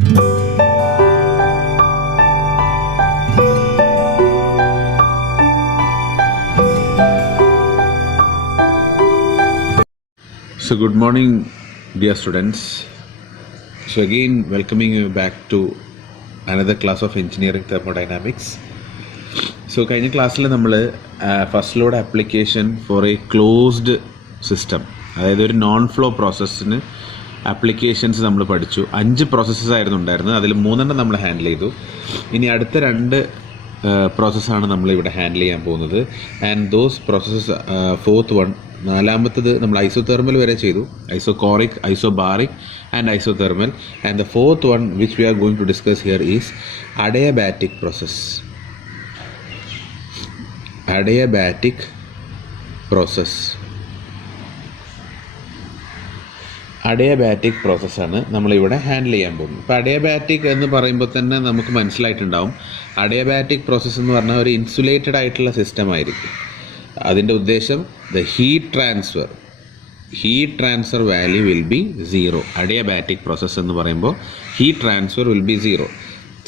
So good morning, dear students. So again, welcoming you back to another class of engineering thermodynamics. So കഴിഞ്ഞ ക്ലാസ്സിൽ നമ്മൾ first load application for A closed system, അതായത് ഒരു non flow പ്രോസസ്സിന് applications നമ്മൾ പഠിച്ചു. 5 processes ആയിരുന്നു ഉണ്ടായിരുന്നത്, അതിൽ 3 നമ്മൾ ഹാൻഡിൽ ചെയ്തു. ഇനി അടുത്ത 2 പ്രോസസ്സാണ് നമ്മളിവിടെ ഹാൻഡിൽ ചെയ്യാൻ പോകുന്നത്. And those processes, fourth one, 4ാമത്തത് നമ്മൾ ഐസോതെർമൽ വരെ ചെയ്തു, isochoric, isobaric and isothermal. And the fourth one which we are going to discuss here is adiabatic process. Adiabatic process, adiabatic പ്രോസസ്സാണ് നമ്മളിവിടെ ഹാൻഡിൽ ചെയ്യാൻ പോകുന്നത്. ഇപ്പോൾ അഡിയബാറ്റിക് എന്ന് പറയുമ്പോൾ തന്നെ നമുക്ക് മനസ്സിലായിട്ടുണ്ടാവും, അഡിയബാറ്റിക് പ്രോസസ്സ് എന്ന് പറഞ്ഞാൽ ഒരു ഇൻസുലേറ്റഡ് ആയിട്ടുള്ള സിസ്റ്റം ആയിരിക്കും. അതിൻ്റെ ഉദ്ദേശം the heat transfer value will be 0. Adiabatic process എന്ന് പറയുമ്പോൾ heat transfer will be 0.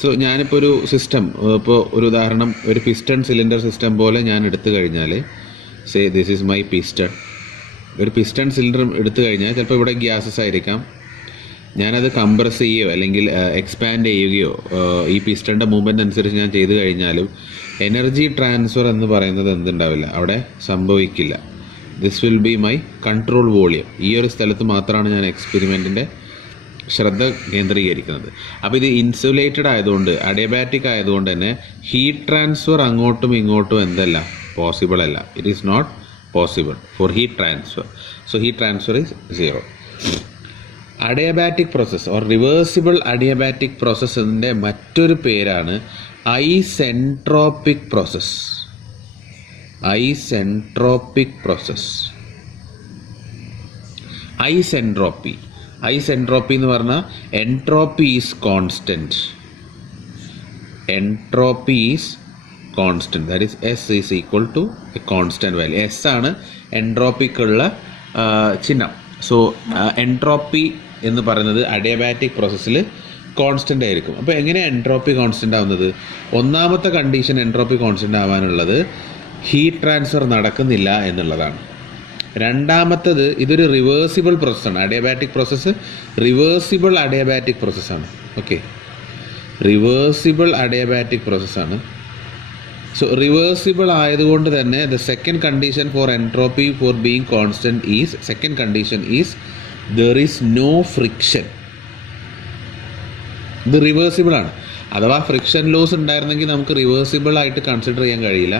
So ഞാനിപ്പോൾ ഒരു സിസ്റ്റം, ഇപ്പോൾ ഒരു ഉദാഹരണം, ഒരു പിസ്റ്റൺ സിലിണ്ടർ സിസ്റ്റം പോലെ ഞാൻ എടുത്തു കഴിഞ്ഞാൽ, say this is my piston. ഒരു പിസ്റ്റൺ സിലിണ്ടർ എടുത്തു കഴിഞ്ഞാൽ ചിലപ്പോൾ ഇവിടെ ഗ്യാസസ് ആയിരിക്കാം. ഞാനത് കംപ്രസ് ചെയ്യുകയോ അല്ലെങ്കിൽ എക്സ്പാൻഡ് ചെയ്യുകയോ ഈ പിസ്റ്റണിൻ്റെ മൂവ്മെൻറ്റ് അനുസരിച്ച് ഞാൻ ചെയ്തു കഴിഞ്ഞാലും എനർജി ട്രാൻസ്ഫർ എന്ന് പറയുന്നത് എന്തുണ്ടാവില്ല, അവിടെ സംഭവിക്കില്ല. This will be my control volume. ഈ ഒരു സ്ഥലത്ത് മാത്രമാണ് ഞാൻ എക്സ്പെരിമെൻറ്റിൻ്റെ ശ്രദ്ധ കേന്ദ്രീകരിക്കുന്നത്. അപ്പോൾ ഇത് ഇൻസുലേറ്റഡ് ആയതുകൊണ്ട്, അഡിയബാറ്റിക് ആയതുകൊണ്ട് തന്നെ ഹീറ്റ് ട്രാൻസ്ഫർ അങ്ങോട്ടും ഇങ്ങോട്ടും എന്തല്ല, പോസിബിൾ അല്ല. It is not possible for heat transfer. So heat transfer is 0. Adiabatic process or reversible adiabatic പ്രോസസ്സിൻ്റെ മറ്റൊരു പേരാണ് isentropic process. Isentropic process, isentropy. Isentropy എന്ന് പറഞ്ഞാൽ entropy is constant. Entropy is constant, that is S is equal to a constant value. S ആണ് എൻട്രോപ്പിക്കുള്ള ചിഹ്നം. So entropy എന്ന് പറയുന്നത് അഡിയബാറ്റിക് പ്രോസസ്സിൽ കോൺസ്റ്റൻ്റ് ആയിരിക്കും. അപ്പോൾ എങ്ങനെയാണ് എൻട്രോപ്പി കോൺസ്റ്റൻ്റ് ആവുന്നത്? ഒന്നാമത്തെ കണ്ടീഷൻ എൻട്രോപ്പി കോൺസ്റ്റൻ്റ് ആവാനുള്ളത് ഹീറ്റ് ട്രാൻസ്ഫർ നടക്കുന്നില്ല എന്നുള്ളതാണ്. രണ്ടാമത്തത്, ഇതൊരു റിവേഴ്സിബിൾ പ്രോസസ്സാണ്. അഡിയബാറ്റിക് പ്രോസസ്സ് റിവേഴ്സിബിൾ അഡിയബാറ്റിക് പ്രോസസ്സാണ്. ഓക്കെ, റിവേഴ്സിബിൾ അഡിയബാറ്റിക് പ്രോസസ്സാണ്. സോ റിവേഴ്സിബിൾ ആയതുകൊണ്ട് തന്നെ the second condition for entropy for being constant is, second condition is there is no friction. ഇത് റിവേഴ്സിബിൾ ആണ്. അഥവാ ഫ്രിക്ഷൻ ലോസ് ഉണ്ടായിരുന്നെങ്കിൽ നമുക്ക് റിവേഴ്സിബിൾ ആയിട്ട് കൺസിഡർ ചെയ്യാൻ കഴിയില്ല.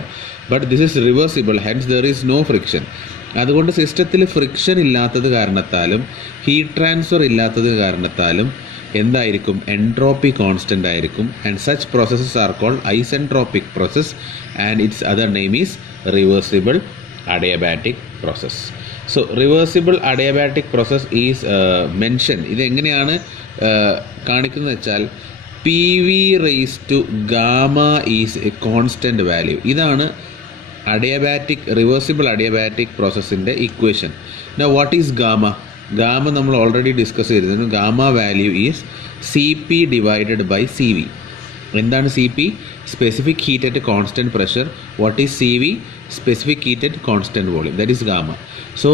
But this is reversible, hence there is no friction. അതുകൊണ്ട് സിസ്റ്റത്തിൽ ഫ്രിക്ഷൻ ഇല്ലാത്തത് കാരണത്താലും ഹീറ്റ് ട്രാൻസ്ഫർ ഇല്ലാത്തത് കാരണത്താലും എന്തായിരിക്കും, എൻട്രോപ്പി കോൺസ്റ്റൻ്റ് ആയിരിക്കും. And such processes are called isentropic process and its other name is reversible adiabatic process. So reversible adiabatic process is mention. ഇതെങ്ങനെയാണ് കാണിക്കുന്നത് വെച്ചാൽ PV raise to gamma is a constant value. ഇതാണ് adiabatic, reversible adiabatic പ്രോസസ്സിൻ്റെ equation. Now what is gamma? Gamma നമ്മൾ already discuss ചെയ്തിരുന്നു. Gamma value is CP divided by CV. എന്താണ് CP? Specific heat at constant pressure. What is CV? Specific heat at constant volume. That is gamma. So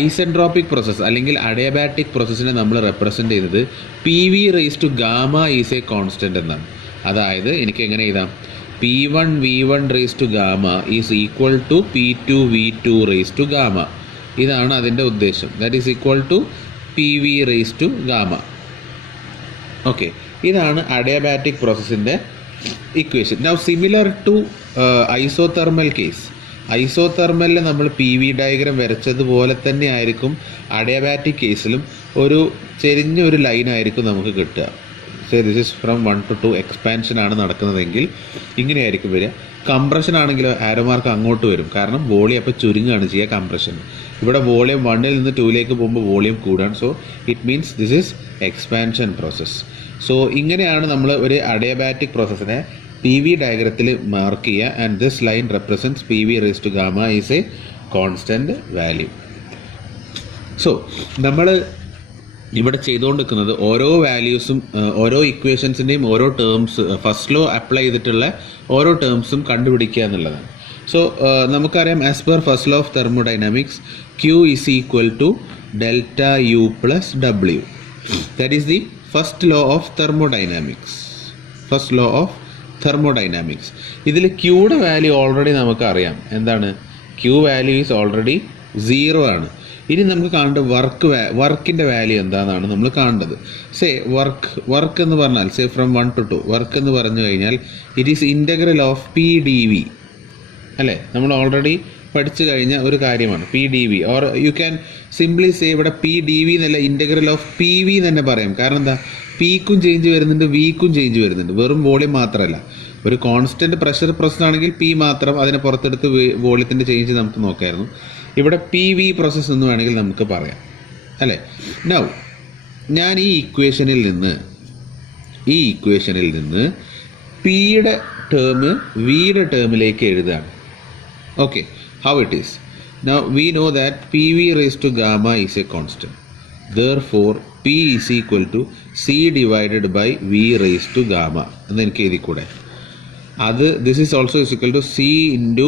isentropic process അല്ലെങ്കിൽ adiabatic പ്രോസസ്സിനെ നമ്മൾ represent ചെയ്യുന്നത് PV raise to gamma is a constant എന്നാണ്. അതായത് എനിക്ക് എങ്ങനെ എഴുതാം, P1 V1 raise to gamma is equal to P2 V2 raise to gamma. ഇതാണ് അതിൻ്റെ ഉദ്ദേശം. That is equal to PV raise to gamma. Okay, ഇതാണ് അഡിയബാറ്റിക് പ്രോസസ്സിൻ്റെ equation. Now similar to isothermal case, ഐസോതെർമലിൽ നമ്മൾ PV ഡയഗ്രാം വരച്ചതുപോലെ തന്നെ ആയിരിക്കും അഡിയബാറ്റിക് കേസിലും ഒരു ചെരിഞ്ഞൊരു ലൈനായിരിക്കും നമുക്ക് കിട്ടുക. Say this is from 1 to 2 expansion ആണ് നടക്കുന്നതെങ്കിൽ ഇങ്ങനെയായിരിക്കും വരിക. കംപ്രഷൻ ആണെങ്കിലോ ആരോമാർക്ക് അങ്ങോട്ട് വരും, കാരണം വോളിയം അപ്പോൾ ചുരുങ്ങുകയാണ് ചെയ്യുക കംപ്രഷൻ. ഇവിടെ വോളിയം 1ൽ നിന്ന് 2ലേക്ക് പോകുമ്പോൾ വോളിയം കൂടുകയാണ്. So it means this is expansion process. So ഇങ്ങനെയാണ് നമ്മൾ ഒരു അഡിയബാറ്റിക് പ്രോസസ്സിനെ PV ഡയഗ്രത്തിൽ മാർക്ക് ചെയ്യുക. And this line represents PV raise to gamma is a constant value. So നമ്മൾ ഇവിടെ ചെയ്തുകൊണ്ടിരിക്കുന്നത് ഓരോ വാല്യൂസും ഓരോ ഇക്വേഷൻസിൻ്റെയും ഓരോ ടേംസ് ഫസ്റ്റ് ലോ അപ്ലൈ ചെയ്തിട്ടുള്ള ഓരോ ടേംസും കണ്ടുപിടിക്കുക എന്നുള്ളതാണ്. സോ നമുക്കറിയാം as per first law of thermodynamics Q is equal to delta U plus W. That is the first law of thermodynamics. First law of thermodynamics. ഇതിൽ Qയുടെ വാല്യൂ ഓൾറെഡി നമുക്കറിയാം. എന്താണ്? Q value is already 0 ആണ്. ഇനി നമുക്ക് കാണേണ്ടത് വർക്കിൻ്റെ value എന്താണെന്നാണ് നമ്മൾ കാണേണ്ടത്. സേ വർക്ക് എന്ന് പറഞ്ഞാൽ സേ ഫ്രം 1 to 2 വർക്ക് എന്ന് പറഞ്ഞു കഴിഞ്ഞാൽ it is integral of PdV അല്ലേ? നമ്മൾ ഓൾറെഡി പഠിച്ചു കഴിഞ്ഞ ഒരു കാര്യമാണ് PdV. Or you can simply say ഇവിടെ PdV എന്നല്ല ഇൻ്റഗ്രൽ ഓഫ് PV എന്ന് തന്നെ പറയാം. കാരണം എന്താ? Pക്കും ചേഞ്ച് വരുന്നുണ്ട്, Vക്കും ചേഞ്ച് വരുന്നുണ്ട്. വെറും വോളിയം മാത്രമല്ല. ഒരു കോൺസ്റ്റൻറ്റ് പ്രഷർ പ്രശ്നമാണെങ്കിൽ P മാത്രം, അതിനെ പുറത്തെടുത്ത് വോളിയത്തിൻ്റെ ചേഞ്ച് നമുക്ക് നോക്കായിരുന്നു. ഇവിടെ PV പ്രോസസ്സ് എന്ന് വേണമെങ്കിൽ നമുക്ക് പറയാം അല്ലേ? നൗ ഞാൻ ഈ ഇക്വേഷനിൽ നിന്ന് Pയുടെ ടേം Vയുടെ ടേമിലേക്ക് എഴുതുകയാണ്. Okay, how it is? Now we know that PV raised to gamma is a constant. Therefore P is equal to C divided by V raised to gamma. എന്ന് എനിക്ക് എഴുതി കൂടെ. അത് this is also is equal to C into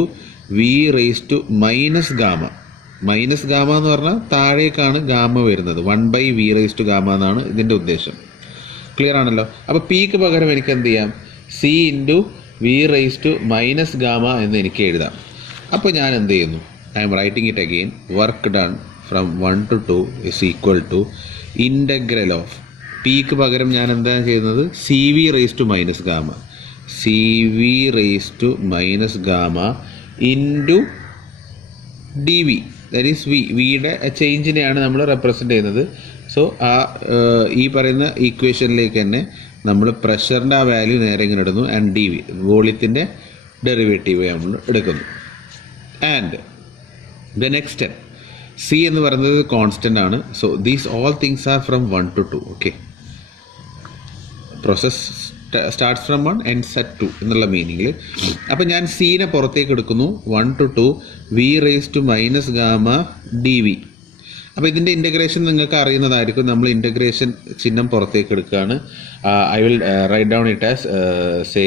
V raised to minus gamma. Minus gamma എന്ന് പറഞ്ഞാൽ താഴേക്കാണ് gamma വരുന്നത്. 1 by V raised to gamma എന്നാണ് ഇതിൻ്റെ ഉദ്ദേശം. ക്ലിയർ ആണല്ലോ? അപ്പോൾ Pക്ക് പകരം എനിക്ക് എന്ത് ചെയ്യാം? C into V raised to minus gamma എന്ന് എനിക്ക് എഴുതാം. അപ്പോൾ ഞാൻ എന്ത് ചെയ്യുന്നു? I'm writing it again. Work done from 1 to 2 is equal to integral of Pക്ക് പകരം ഞാൻ എന്താണ് ചെയ്യുന്നത്? CV raised to minus gamma. CV raised to minus gamma into dV. That is വിയുടെ ചേഞ്ചിനെയാണ് നമ്മൾ റെപ്രസെൻ്റ് ചെയ്യുന്നത്. സോ ഈ പറയുന്ന ഈക്വേഷനിലേക്ക് തന്നെ നമ്മൾ പ്രഷറിൻ്റെ ആ വാല്യൂ നേരെ ഇങ്ങനെ ഇടുന്നു. ആൻഡ് dV വോളിയത്തിൻ്റെ ഡെറിവേറ്റീവ് നമ്മൾ എടുക്കുന്നു. And the next step C എന്ന് പറയുന്നത് കോൺസ്റ്റൻ്റ് ആണ്. So these all things are from 1 to 2. Okay, process starts from 1 and set 2 എന്നുള്ള മീനിങ്ങിൽ. അപ്പോൾ ഞാൻ സീനെ പുറത്തേക്ക് എടുക്കുന്നു. 1 to 2 V raised to minus gamma dV. അപ്പോൾ ഇതിൻ്റെ ഇൻ്റഗ്രേഷൻ നിങ്ങൾക്ക് അറിയുന്നതായിരിക്കും. നമ്മൾ ഇൻ്റഗ്രേഷൻ ചിഹ്നം പുറത്തേക്ക് എടുക്കുകയാണ്. I will write down it as say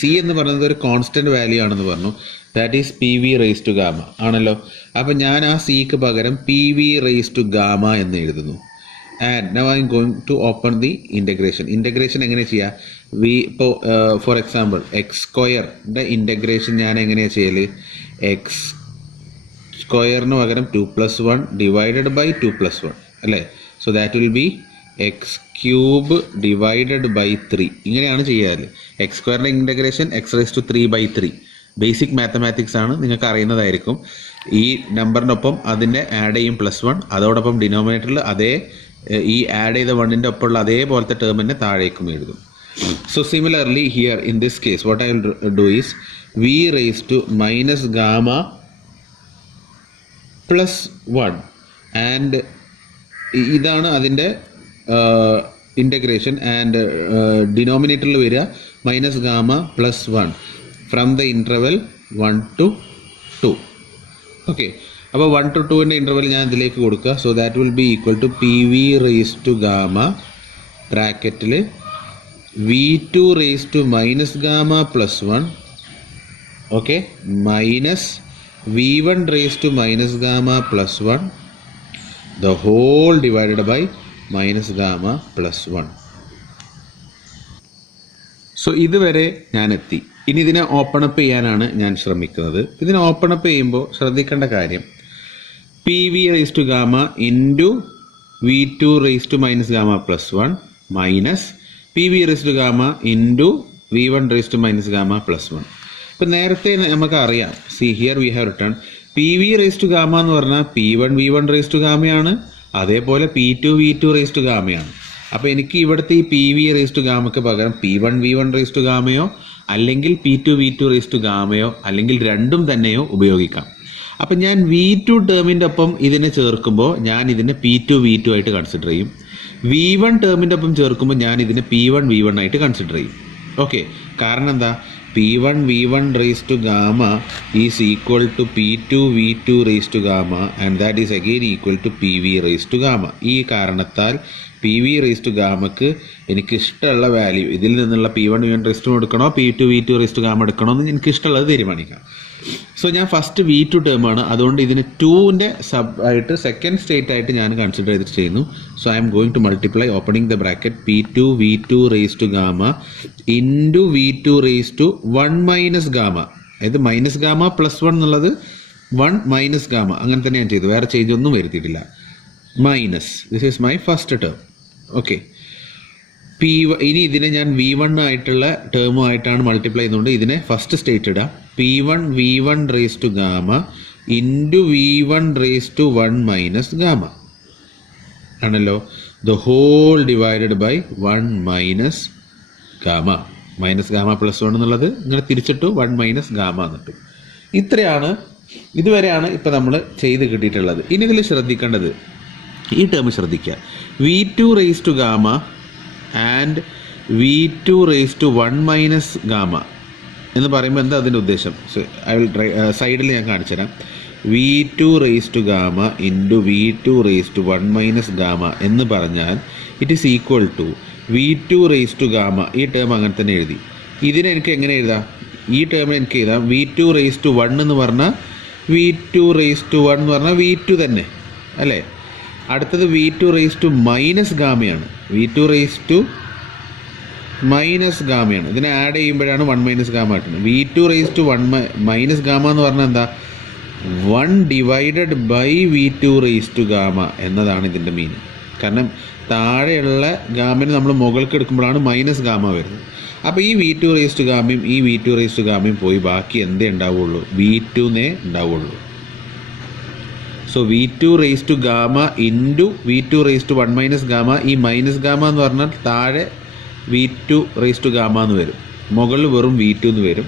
C എന്ന് പറയുന്നത് ഒരു കോൺസ്റ്റൻറ്റ് വാല്യൂ ആണെന്ന് പറഞ്ഞു. That is PV raised to gamma ആണല്ലോ. അപ്പോൾ ഞാൻ ആ Cക്ക് പകരം PV raised to gamma എന്ന് എഴുതുന്നു. And now I am going to open the integration. Integration എങ്ങനെ ചെയ്യുക? ഇപ്പോൾ ഫോർ എക്സാമ്പിൾ x² ഇൻ്റഗ്രേഷൻ ഞാൻ എങ്ങനെയാണ് ചെയ്യൽ? x² പകരം 2 + 1 ഡിവൈഡഡ് ബൈ 2 + 1 അല്ലേ? So that will be x³ divided by 3. ഇങ്ങനെയാണ് ചെയ്യാറ്. x² integration x⁻³ basic mathematics ആണ്, നിങ്ങൾക്ക് അറിയുന്നതായിരിക്കും. ഈ നമ്പറിനൊപ്പം അതിൻ്റെ ആഡ് ചെയ്യും +1. അതോടൊപ്പം ഡിനോമിനേറ്ററിൽ അതേ ഈ ആഡ് ചെയ്ത 1ൻ്റെ ഒപ്പമുള്ള അതേപോലത്തെ ടേം തന്നെ താഴേക്കും എഴുതും. So similarly here in this case what I will do is V raised to minus gamma +1 and ഇതാണ് അതിൻ്റെ ഇൻ്റഗ്രേഷൻ. ആൻഡ് ഡിനോമിനേറ്ററിൽ വരിക minus gamma +1 from the interval 1 to 2. Okay, അപ്പോൾ 1 to 2ൻ്റെ ഇൻ്റർവെൽ ഞാൻ ഇതിലേക്ക് കൊടുക്കുക. So that will be equal to PV raised to gamma ബ്രാക്കറ്റിൽ V2 raised to minus gamma +1 okay minus V1 raised to minus gamma +1 the whole divided by minus gamma +1. So ഇതുവരെ ഞാൻ എത്തി. ഇനി ഇതിനെ ഓപ്പൺ അപ്പ് ചെയ്യാനാണ് ഞാൻ ശ്രമിക്കുന്നത്. ഇതിനെ ഓപ്പൺ അപ്പ് ചെയ്യുമ്പോൾ ശ്രദ്ധിക്കേണ്ട കാര്യം PV raised to gamma into V2 raised to minus gamma +1 minus PV raised to gamma into V1 raised to minus gamma +1. ഇപ്പം നേരത്തെ നമുക്ക് അറിയാം. C here we have return PV raised to gamma എന്ന് പറഞ്ഞാൽ P1 V1 raised to gamma ആണ്. അതേപോലെ P2 V2 raised to gamma ആണ്. അപ്പോൾ എനിക്ക് ഇവിടുത്തെ ഈ PV raised to gamma പകരം P1 V1 raised to gamma അല്ലെങ്കിൽ P2 V2 raised to gamma അല്ലെങ്കിൽ രണ്ടും തന്നെയോ ഉപയോഗിക്കാം. അപ്പം ഞാൻ V2 ടേമിൻ്റെ ഒപ്പം ഇതിനെ ചേർക്കുമ്പോൾ ഞാൻ ഇതിനെ P2 V2 ആയിട്ട് കൺസിഡർ ചെയ്യും. V1 ടേമിൻ്റെ ഒപ്പം ചേർക്കുമ്പോൾ ഞാൻ ഇതിനെ P1 V1 ആയിട്ട് കൺസിഡർ ചെയ്യും. ഓക്കെ, കാരണം എന്താ? P1 V1 raised to gamma is equal to P2 V2 raised to gamma and that is again equal to PV raised to gamma. ഈ കാരണത്താൽ PV raised to ഗാമക്ക് എനിക്ക് ഇഷ്ടമുള്ള വാല്യൂ ഇതിൽ നിന്നുള്ള P1 V1 raised to എടുക്കണോ P2 V2 raised to gamma എടുക്കണോ എന്ന് എനിക്ക് ഇഷ്ടമുള്ളത് തീരുമാനിക്കാം. സോ ഞാൻ ഫസ്റ്റ് V2 ടേം ആണ്, അതുകൊണ്ട് ഇതിന് 2ൻ്റെ സബ് ആയിട്ട് സെക്കൻഡ് സ്റ്റേറ്റ് ആയിട്ട് ഞാൻ കൺസിഡർ ചെയ്തിട്ട് ചെയ്യുന്നു. So I am going to multiply opening the bracket P2 V2 raise to gamma into V2 raise to 1 minus gamma. അതായത് മൈനസ് ഗാമ പ്ലസ് 1 എന്നുള്ളത് 1 മൈനസ് ഗാമ, അങ്ങനെ തന്നെ ഞാൻ ചെയ്തു, വേറെ ചേഞ്ച് ഒന്നും വരുത്തിയിട്ടില്ല. Minus this is my first term. Okay, ഇനി ഇതിനെ ഞാൻ V1 ആയിട്ടുള്ള ടേമുമായിട്ടാണ് മൾട്ടിപ്ലൈ ചെയ്യുന്നതുകൊണ്ട് ഇതിനെ ഫസ്റ്റ് സ്റ്റേറ്റ് ഇടാം. P1 V1 raise to gamma into V1 raise to 1 minus gamma ആണല്ലോ. The whole divided by 1 minus gamma. Minus gamma plus 1 എന്നുള്ളത് ഇങ്ങനെ തിരിച്ചിട്ടു 1 മൈനസ് ഗാമ എന്നിട്ടു. ഇതുവരെയാണ് ഇപ്പം നമ്മൾ ചെയ്ത് കിട്ടിയിട്ടുള്ളത്. ഇനി ഇതിൽ ശ്രദ്ധിക്കേണ്ടത് ഈ ടേം ശ്രദ്ധിക്കുക. V2 raise to gamma and V2 raise to 1 minus gamma എന്ന് പറയുമ്പോൾ എന്താ അതിൻ്റെ ഉദ്ദേശം? ഐ വിൽ സൈഡിൽ ഞാൻ കാണിച്ചു തരാം. V2 raise to gamma into V2 raise to 1 minus gamma എന്ന് പറഞ്ഞാൽ it is equal to V2 raise to gamma. ഈ ടേം അങ്ങനെ തന്നെ എഴുതി. ഇതിനെ എനിക്ക് എങ്ങനെ എഴുതാം? ഈ ടേമിന് എനിക്ക് എഴുതാം V2 റേസ് ടു 1 എന്ന് പറഞ്ഞാൽ V2 റേസ് ടു 1 എന്ന് പറഞ്ഞാൽ V2 തന്നെ അല്ലേ. അടുത്തത് V2 റേസ് ടു മൈനസ് ഗാമയാണ്. V2 റേസ് ടു മൈനസ് ഗാമയാണ്. ഇതിനെ ആഡ് ചെയ്യുമ്പോഴാണ് 1 മൈനസ് ഗാമ കിട്ടുന്നത്. V2 raise to 1 minus gamma എന്ന് പറഞ്ഞാൽ എന്താ? 1 divided by V2 raise to gamma എന്നതാണ് ഇതിൻ്റെ മീനിങ്. കാരണം താഴെയുള്ള ഗാമിന് നമ്മൾ മുകൾക്ക് എടുക്കുമ്പോഴാണ് മൈനസ് ഗാമ വരുന്നത്. അപ്പോൾ ഈ V2 റേസ് ടു ഗാമയും ഈ V2 റേസ് ടു ഗാമയും പോയി ബാക്കി എന്തേ ഉണ്ടാവുള്ളൂ? V2 ഉണ്ടാവുള്ളൂ. So V2 raise to gamma into V2 raise to 1 minus gamma. ഈ മൈനസ് ഗാമ എന്ന് പറഞ്ഞാൽ താഴെ V2 റേസ് ടു ഗാമ എന്ന് വരും, മുകളിൽ വെറും V2 എന്ന് വരും.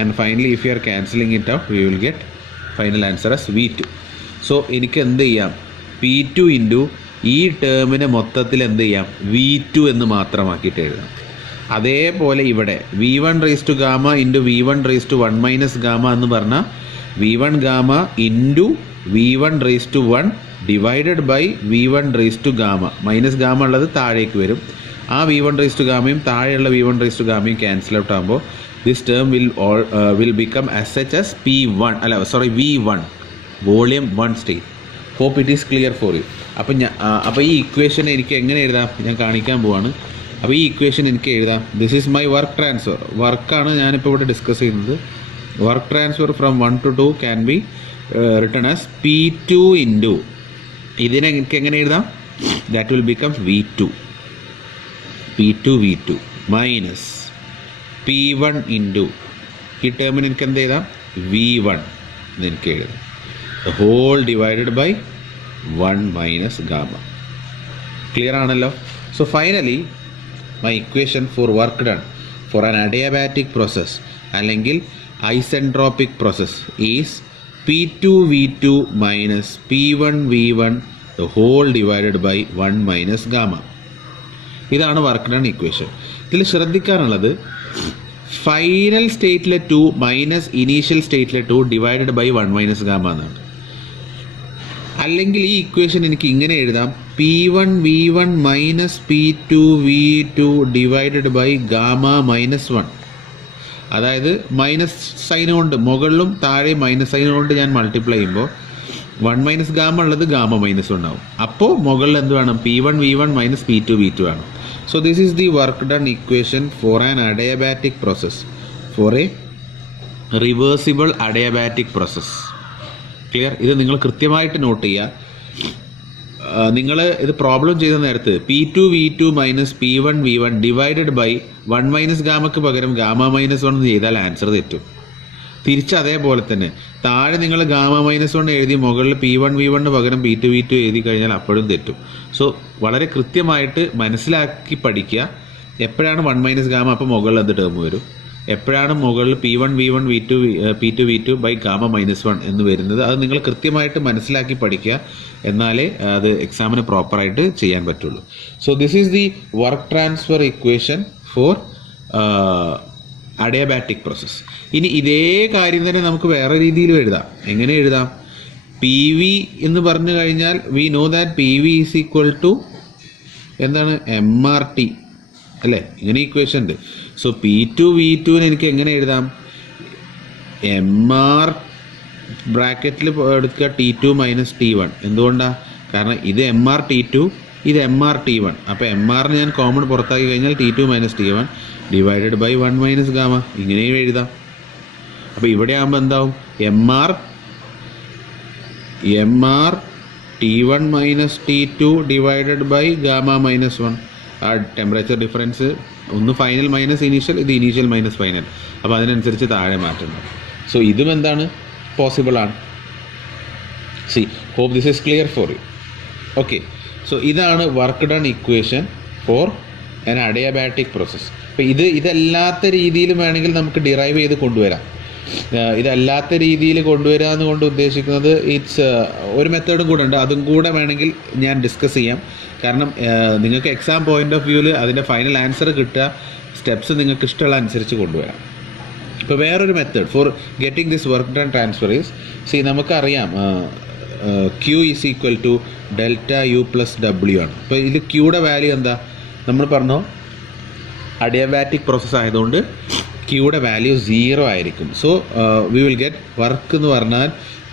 And finally if you R cancelling it out we will get final answer as V2. So എനിക്ക് എന്ത് ചെയ്യാം? P2 ഇൻറ്റു ഈ ടേമിനെ മൊത്തത്തിൽ എന്ത് ചെയ്യാം? V2 എന്ന് മാത്രമാക്കിയിട്ട് എഴുതാം. അതേപോലെ ഇവിടെ V1 raise to gamma into V1 raise to 1 minus gamma എന്ന് പറഞ്ഞാൽ V1 gamma into V1 raise to 1 divided by V1 raise to gamma. Minus gamma ഉള്ളത് താഴേക്ക് വരും. ആ V1 റേസ് ടു ഗാമയും താഴെയുള്ള V1 റേസ് ടു ഗാമയും ക്യാൻസൽ ഔട്ട് ആകുമ്പോൾ this term will become as such as V1 volume 1 state. Hope it is clear for you. അപ്പോൾ ഈ ഇക്വേഷൻ എനിക്ക് എങ്ങനെ എഴുതാം? ഞാൻ കാണിക്കാൻ പോവാണ്. അപ്പോൾ ഈ ഇക്വേഷൻ എനിക്ക് എഴുതാം. This is my work transfer. വർക്കാണ് ഞാനിപ്പോൾ ഇവിടെ ഡിസ്കസ് ചെയ്യുന്നത്. Work transfer from 1 to 2 can be written as P2 into ഇതിനെ എനിക്ക് എങ്ങനെ എഴുതാം? That will become V2 minus P1 into ഈ ടേമിന് എനിക്ക് എന്ത് എഴുതാം? V1 എന്ന് എനിക്ക് എഴുതാം. The whole divided by 1 minus gamma. Clear ആണല്ലോ? So finally my equation for work done for an adiabatic process അല്ലെങ്കിൽ isentropic process is P2 V2 minus P1 V1 the whole divided by 1 minus gamma. ഇതാണ് work done equation. ഇതിൽ ശ്രദ്ധിക്കാനുള്ളത് final സ്റ്റേറ്റിലെ 2 minus initial സ്റ്റേറ്റിലെ 2 divided by 1 minus gamma എന്നാണ്. അല്ലെങ്കിൽ ഈ equation എനിക്ക് ഇങ്ങനെ എഴുതാം: P1 V1 minus P2 V2 divided by gamma minus 1. അതായത് മൈനസ് സൈൻ കൊണ്ട് മുകളിലും താഴെ മൈനസ് സൈൻ കൊണ്ട് ഞാൻ മൾട്ടിപ്ലൈ ചെയ്യുമ്പോൾ 1 മൈനസ് ഗാമ ഉള്ളത് ഗാമ മൈനസ് 1 ആവും. അപ്പോൾ മുകളിൽ എന്ത് വേണം? P1 V1 minus P2 V2 ആണ്. So this is the work done equation for an adiabatic process, for a reversible adiabatic process. Clear? ഇത് നിങ്ങൾ കൃത്യമായിട്ട് നോട്ട് ചെയ്യുക. നിങ്ങൾ ഇത് പ്രോബ്ലം ചെയ്ത നേരത്ത് P2 V2 minus P1 V1 divided by 1 minus ഗാമക്ക് പകരം ഗാമ മൈനസ് 1 ചെയ്താൽ ആൻസർ തെറ്റും. തിരിച്ച് അതേപോലെ തന്നെ താഴെ നിങ്ങൾ ഗാമ മൈനസ് 1 എഴുതി മുകളിൽ P1 V1 പകരം P2 V2 എഴുതി കഴിഞ്ഞാൽ അപ്പോഴും തെറ്റും. സോ വളരെ കൃത്യമായിട്ട് മനസ്സിലാക്കി പഠിക്കുക. എപ്പോഴാണ് 1 മൈനസ് ഗാമ അപ്പോൾ മുകളിൽ എന്ത് ടേം വരും, എപ്പോഴാണ് മുകളിൽ P1 V1 P2 V2 by gamma minus 1 എന്ന് വരുന്നത്, അത് നിങ്ങൾ കൃത്യമായിട്ട് മനസ്സിലാക്കി പഠിക്കുക. എന്നാലേ അത് എക്സാമിന് പ്രോപ്പറായിട്ട് ചെയ്യാൻ പറ്റുള്ളൂ. So this is the work transfer equation for adiabatic process. ഇനി ഇതേ കാര്യം തന്നെ നമുക്ക് വേറെ രീതിയിലും എഴുതാം. എങ്ങനെ എഴുതാം? പി വി എന്ന് പറഞ്ഞു കഴിഞ്ഞാൽ we know that P V is equal to എന്താണ്? എം ആർ ടി അല്ലേ? ഇങ്ങനെ ഇക്വേഷൻ ഉണ്ട്. സോ പി ടു വി ടുവിന് എനിക്ക് എങ്ങനെ എഴുതാം? എം ആർ ബ്രാക്കറ്റിൽ എടുക്കുക T two minus T one. എന്തുകൊണ്ടാണ്? കാരണം ഇത് എം ആർ ടി ടു, ഇത് എം ആർ ടി വൺ. അപ്പോൾ എം ആറിന് ഞാൻ കോമൺ പുറത്താക്കി കഴിഞ്ഞാൽ T two minus T one divided by 1 minus gamma. ഇങ്ങനെയും എഴുതാം. അപ്പോൾ ഇവിടെ ആകുമ്പോൾ എന്താവും? M R T one minus T two divided by gamma minus 1. ആ ടെമ്പറേച്ചർ ഡിഫറൻസ് ഒന്ന് ഫൈനൽ മൈനസ് ഇനീഷ്യൽ, ഇത് ഇനീഷ്യൽ മൈനസ് ഫൈനൽ. അപ്പോൾ അതിനനുസരിച്ച് താഴെ മാറ്റണം. സോ ഇതും എന്താണ്? പോസിബിൾ ആണ്. See hope this is clear for you. Okay, so ഇതാണ് work done equation for an adiabatic process. അപ്പോൾ ഇതല്ലാത്ത രീതിയിലും വേണമെങ്കിൽ നമുക്ക് ഡിറൈവ് ചെയ്ത് കൊണ്ടുവരാം. ഇതല്ലാത്ത രീതിയിൽ കൊണ്ടുവരാമെന്ന് കൊണ്ട് ഉദ്ദേശിക്കുന്നത് ഒരു മെത്തേഡും കൂടെ ഉണ്ട്. അതും കൂടെ വേണമെങ്കിൽ ഞാൻ ഡിസ്കസ് ചെയ്യാം. കാരണം നിങ്ങൾക്ക് എക്സാം പോയിൻ്റ് ഓഫ് വ്യൂവിൽ അതിൻ്റെ ഫൈനൽ ആൻസർ കിട്ടുക സ്റ്റെപ്സ് നിങ്ങൾക്ക് ഇഷ്ടമുള്ള അനുസരിച്ച് കൊണ്ടുവരാം. ഇപ്പോൾ വേറൊരു method for getting this work done transfer is നമുക്കറിയാം Q is equal to delta U plus W ആണ്. അപ്പോൾ ഇതിൽ ക്യൂയുടെ വാല്യൂ എന്താ? നമ്മൾ പറഞ്ഞു അഡിയബാറ്റിക് പ്രോസസ്സ് ആയതുകൊണ്ട് ക്യൂയുടെ വാല്യൂ 0 ആയിരിക്കും. So we will get work എന്ന് പറഞ്ഞാൽ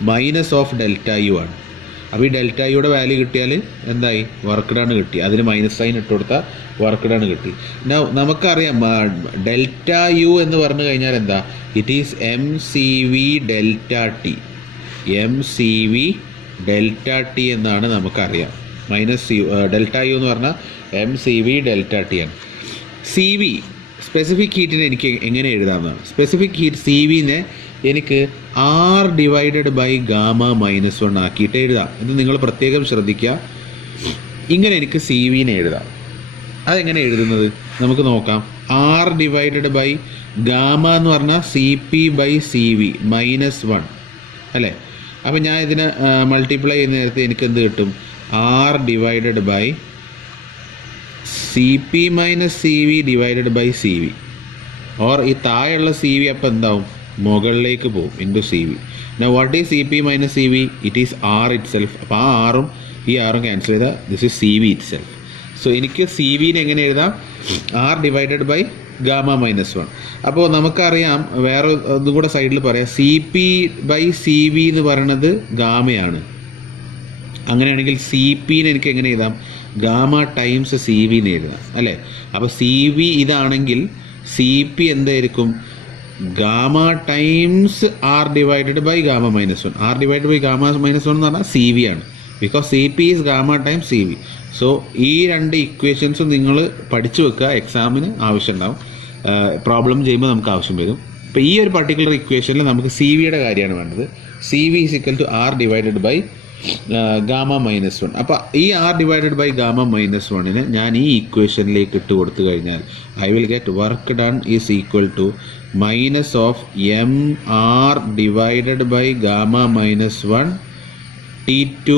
മൈനസ് ഓഫ് ഡെൽറ്റ യു ആണ്. അപ്പോൾ ഈ ഡെൽറ്റ യുടെ വാല്യൂ കിട്ടിയാൽ എന്തായി? വർക്ക് ഡൺ കിട്ടി. അതിന് മൈനസ് സൈൻ ഇട്ട് കൊടുത്താൽ വർക്ക് ഡൺ കിട്ടി. നമുക്കറിയാം ഡെൽറ്റ യു എന്ന് പറഞ്ഞു കഴിഞ്ഞാൽ എന്താ? It is M C V delta T. M C V delta T എന്നാണ് നമുക്കറിയാം. മൈനസ് ഡെൽറ്റ യു എന്ന് പറഞ്ഞാൽ M C V delta T ആണ്. സി വി സ്പെസിഫിക് ഹീറ്റിനെ എനിക്ക് എങ്ങനെ എഴുതാമെന്നാണ്. സ്പെസിഫിക് ഹീറ്റ് സി വിനെ എനിക്ക് R divided by gamma minus 1 ആക്കിയിട്ട് എഴുതാം. ഇത് നിങ്ങൾ പ്രത്യേകം ശ്രദ്ധിക്കുക. ഇങ്ങനെ എനിക്ക് സി വിനെ എഴുതാം. അതെങ്ങനെ എഴുതുന്നത് നമുക്ക് നോക്കാം. ആർ ഡിവൈഡഡ് ബൈ ഗാമ എന്ന് പറഞ്ഞാൽ C P by C V minus 1 അല്ലേ? അപ്പോൾ ഞാൻ ഇതിനെ മൾട്ടിപ്ലൈ ചെയ്യുന്ന നേരത്തെ എനിക്ക് എന്ത് കിട്ടും? R divided by C P minus C V divided by C V. Or ഈ താഴെയുള്ള സി വി അപ്പോൾ എന്താവും? മുകളിലേക്ക് പോകും into C V. What is C P minus C V? It is R itself. അപ്പോൾ ആ ആറും ഈ ആറും ക്യാൻസൽ ചെയ്താൽ this is C V it self. So എനിക്ക് സി വിനെ എങ്ങനെ എഴുതാം? R divided by gamma minus 1. അപ്പോൾ നമുക്കറിയാം വേറെ ഒന്നും കൂടെ സൈഡിൽ പറയാം. C P by C V എന്ന് പറയുന്നത് ഗാമയാണ്. അങ്ങനെയാണെങ്കിൽ സി പിനെ എനിക്ക് എങ്ങനെ എഴുതാം? ഗാമ ടൈംസ് സി വിനെ എഴുതാം അല്ലേ? അപ്പോൾ സി വി ഇതാണെങ്കിൽ സി പി എന്തായിരിക്കും? Gamma times R divided by gamma minus 1. R divided by gamma minus 1 എന്ന് പറഞ്ഞാൽ സി വി ആണ്. Because C P is gamma time C V. So ഈ രണ്ട് ഇക്വേഷൻസും നിങ്ങൾ പഠിച്ചു വെക്കുക. എക്സാമിന് ആവശ്യം ഉണ്ടാവും. പ്രോബ്ലം ചെയ്യുമ്പോൾ നമുക്ക് ആവശ്യം വരും. ഇപ്പോൾ ഈ ഒരു പർട്ടിക്കുലർ ഇക്വേഷനിൽ നമുക്ക് സി വിയുടെ കാര്യമാണ് വേണ്ടത്. C V is equal to R divided by gamma minus 1. അപ്പോൾ ഈ R divided by gamma minus 1നെ ഞാൻ ഈ ഇക്വേഷനിലേക്ക് ഇട്ട് കൊടുത്തു കഴിഞ്ഞാൽ I will get work done is equal to minus of M R divided by gamma minus 1 T2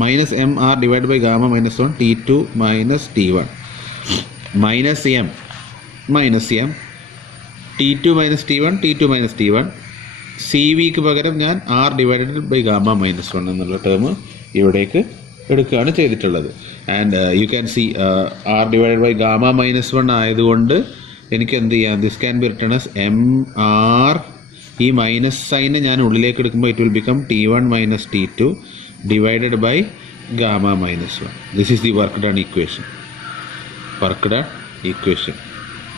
minus mr divided by gamma minus 1 T2 minus T1 minus m T2 minus T1 T2 minus T1 CV ക്ക് പകരം ഞാൻ r divided by gamma minus 1 എന്നുള്ള term ഇവിടേക്ക് എടുക്കുകയാണ് ചെയ്തിട്ടുള്ളത്. And you can see r divided by gamma minus 1 ആയതുകൊണ്ട് എനിക്ക് എന്ത് ചെയ്യാം, this can be written as M R, ഈ മൈനസ് സൈനെ ഞാൻ ഉള്ളിലേക്ക് എടുക്കുമ്പോൾ it will become T1 minus T2 divided by gamma minus 1. This is the work done equation.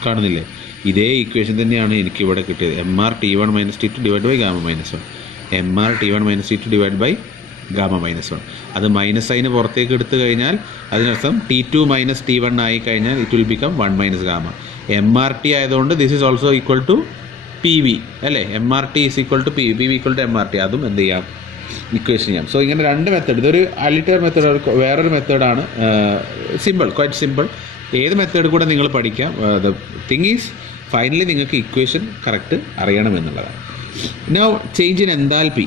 കാണുന്നില്ലേ? ഇതേ ഇക്വേഷൻ തന്നെയാണ് എനിക്കിവിടെ കിട്ടിയത്. M R T1 minus T2 divide by gamma minus 1. M R T1 minus T2 divide by gamma minus 1. അത് minus sign പുറത്തേക്ക് എടുത്തു കഴിഞ്ഞാൽ അതിനർത്ഥം T2 മൈനസ് T1 ആയി കഴിഞ്ഞാൽ it will become 1 minus gamma. M R T ആയതുകൊണ്ട് this is also equal to P V അല്ലേ. M R T is equal to P V, equal to M R T. അതും എന്ത് ചെയ്യാം, equation ചെയ്യാം. So ഇങ്ങനെ രണ്ട് മെത്തേഡ്, ഇതൊരു അലിറ്റർ method, വേറൊരു മെത്തേഡാണ്. Simple, quite simple. ഏത് മെത്തേഡ് കൂടെ നിങ്ങൾ പഠിക്കാം. ദ തിങ് ഈസ് ഫൈനലി നിങ്ങൾക്ക് ഇക്വേഷൻ കറക്റ്റ് അറിയണമെന്നുള്ളതാണ്. Now change in enthalpy,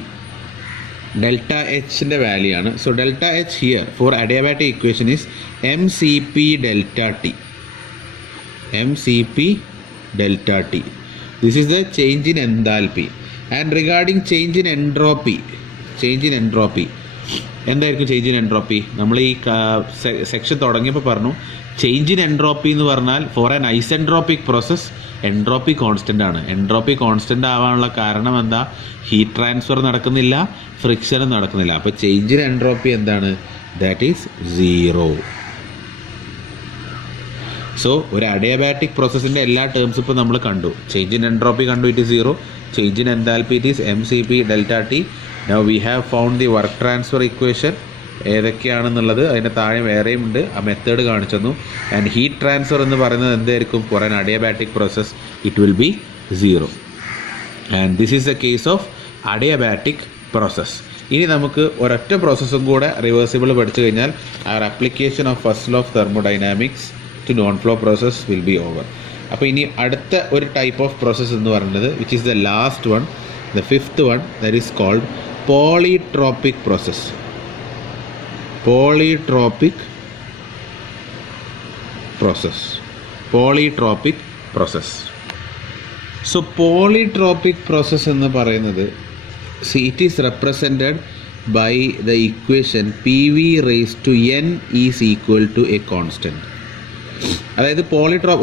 delta എച്ചിൻ്റെ വാല്യൂ ആണ്. So delta H here for adiabatic equation is M C P delta T. M C P delta T. This is the change in enthalpy. And regarding change in entropy, എന്തായിരിക്കും change in entropy? നമ്മൾ ഈ section തുടങ്ങിയപ്പോൾ പറഞ്ഞു change in entropy എന്ന് പറഞ്ഞാൽ for an isentropic process entropy constant ആണ്. Entropy constant ആവാനുള്ള കാരണം എന്താ? ഹീറ്റ് ട്രാൻസ്ഫർ നടക്കുന്നില്ല, ഫ്രിക്ഷനും നടക്കുന്നില്ല. അപ്പോൾ ചേഞ്ച് ഇൻ എൻട്രോപ്പി എന്താണ്? That is 0. സോ ഒരു അഡിയബാറ്റിക് പ്രോസസ്സിൻ്റെ എല്ലാ ടേംസും ഇപ്പോൾ നമ്മൾ കണ്ടു. ചേഞ്ച് ഇൻ എൻട്രോപ്പി കണ്ടു, it is 0. Change in enthalpy it is mCp delta T. Now we have found the work transfer equation ഏതൊക്കെയാണെന്നുള്ളത്. അതിൻ്റെ താഴെ വേറെയും ഉണ്ട്, ആ മെത്തേഡ് കാണിച്ചു തന്നു. ആൻഡ് ഹീറ്റ് ട്രാൻസ്ഫർ എന്ന് പറയുന്നത് എന്തായിരിക്കും? For an adiabatic process it will be 0. And this is the case of adiabatic process. ഇനി നമുക്ക് ഒരൊറ്റ പ്രോസസ്സും കൂടെ റിവേഴ്സിബിൾ പഠിച്ചു കഴിഞ്ഞാൽ are application of first law of thermodynamics to non flow process will be over. അപ്പോൾ ഇനി അടുത്ത ഒരു ടൈപ്പ് ഓഫ് പ്രോസസ്സ് എന്ന് പറയുന്നത് which is the last one, the fifth one, that is called polytropic process. Polytropic process. So polytropic process എന്ന് പറയുന്നത് it is represented by the equation PV raised to n is equal to a constant. അതായത്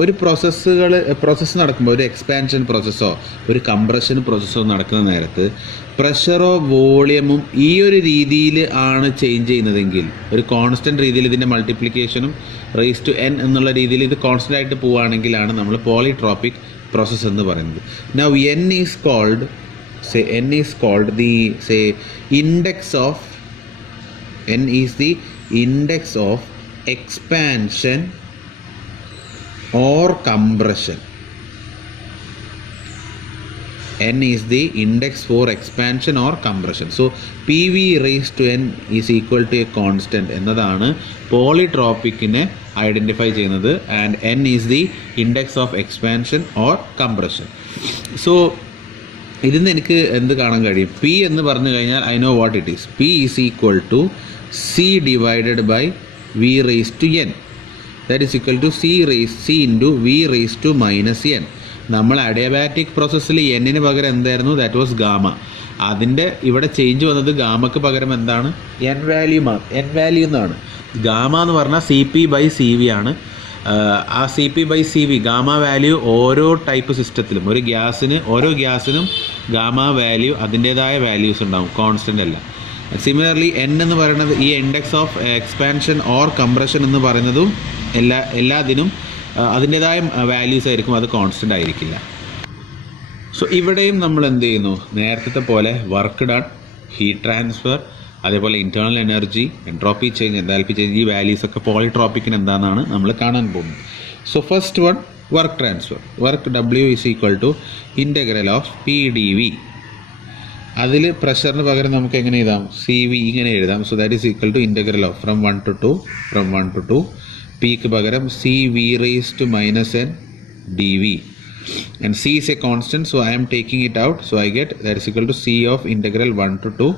ഒരു process നടക്കുമ്പോൾ, ഒരു expansion പ്രോസസ്സോ ഒരു compression പ്രോസസ്സോ നടക്കുന്ന നേരത്ത് പ്രഷറോ വോളിയമും ഈ ഒരു രീതിയിൽ ആണ് ചേഞ്ച് ചെയ്യുന്നതെങ്കിൽ, ഒരു കോൺസ്റ്റൻറ്റ് രീതിയിൽ ഇതിൻ്റെ മൾട്ടിപ്ലിക്കേഷനും റേസ് ടു n എന്നുള്ള രീതിയിൽ ഇത് കോൺസ്റ്റൻ്റ് ആയിട്ട് പോവുകയാണെങ്കിലാണ് നമ്മൾ പോളിട്രോപിക് പ്രോസസ്സ് എന്ന് പറയുന്നത്. Now n is called the index of expansion or compression. N is the index for expansion or compression. So PV raised to n is equal to a constant എന്നതാണ് പോളിട്രോപിക്കിനെ identify ചെയ്യുന്നത്. And n is the index of expansion or compression. So ഇതിന്ന് എനിക്ക് എന്ത് കാണാൻ കഴിയും? P എന്ന് പറഞ്ഞു കഴിഞ്ഞാൽ I know what it is. P is equal to C divided by V raised to n. That is equal to C into V raised to minus n. നമ്മൾ adiabatic പ്രോസസ്സിൽ എന്നിന് പകരം എന്തായിരുന്നു? That was gamma. അതിൻ്റെ ഇവിടെ change വന്നത് ഗാമക്ക് പകരം എന്താണ്? എൻ വാല്യൂ എന്നാണ്. ഗാമ എന്ന് പറഞ്ഞാൽ CP/CV ആണ്. ആ CP/CV ഗാമ വാല്യൂ ഓരോ ടൈപ്പ് സിസ്റ്റത്തിലും ഓരോ ഗ്യാസിനും ഗാമ വാല്യൂ അതിൻ്റേതായ വാല്യൂസ് ഉണ്ടാവും, കോൺസ്റ്റൻ്റ് അല്ല. സിമിലർലി n എന്ന് പറയുന്നത് ഈ index of expansion or compression എന്ന് പറയുന്നതും എല്ലാത്തിനും അതിൻ്റേതായ വാല്യൂസ് ആയിരിക്കും, അത് കോൺസ്റ്റൻ്റ് ആയിരിക്കില്ല. സോ ഇവിടെയും നമ്മൾ എന്ത് ചെയ്യുന്നു? നേരത്തെ പോലെ വർക്ക് ഡൺ, ഹീറ്റ് ട്രാൻസ്ഫർ, അതേപോലെ internal energy, entropy change, enthalpy change, ഈ വാല്യൂസൊക്കെ പോളിട്രോപ്പിക്കിന് എന്താണെന്നാണ് നമ്മൾ കാണാൻ പോകുന്നത്. So first one, work transfer. Work W is equal to integral of PdV. അതിൽ പ്രഷറിന് പകരം നമുക്ക് എങ്ങനെ എഴുതാം? CV ഇങ്ങനെ എഴുതാം. So that is equal to integral of from 1 to 2 Pക്ക് പകരം CV raised to minus n dV. And C is a constant, so I am taking it out. So I get that is equal to C of integral 1 to 2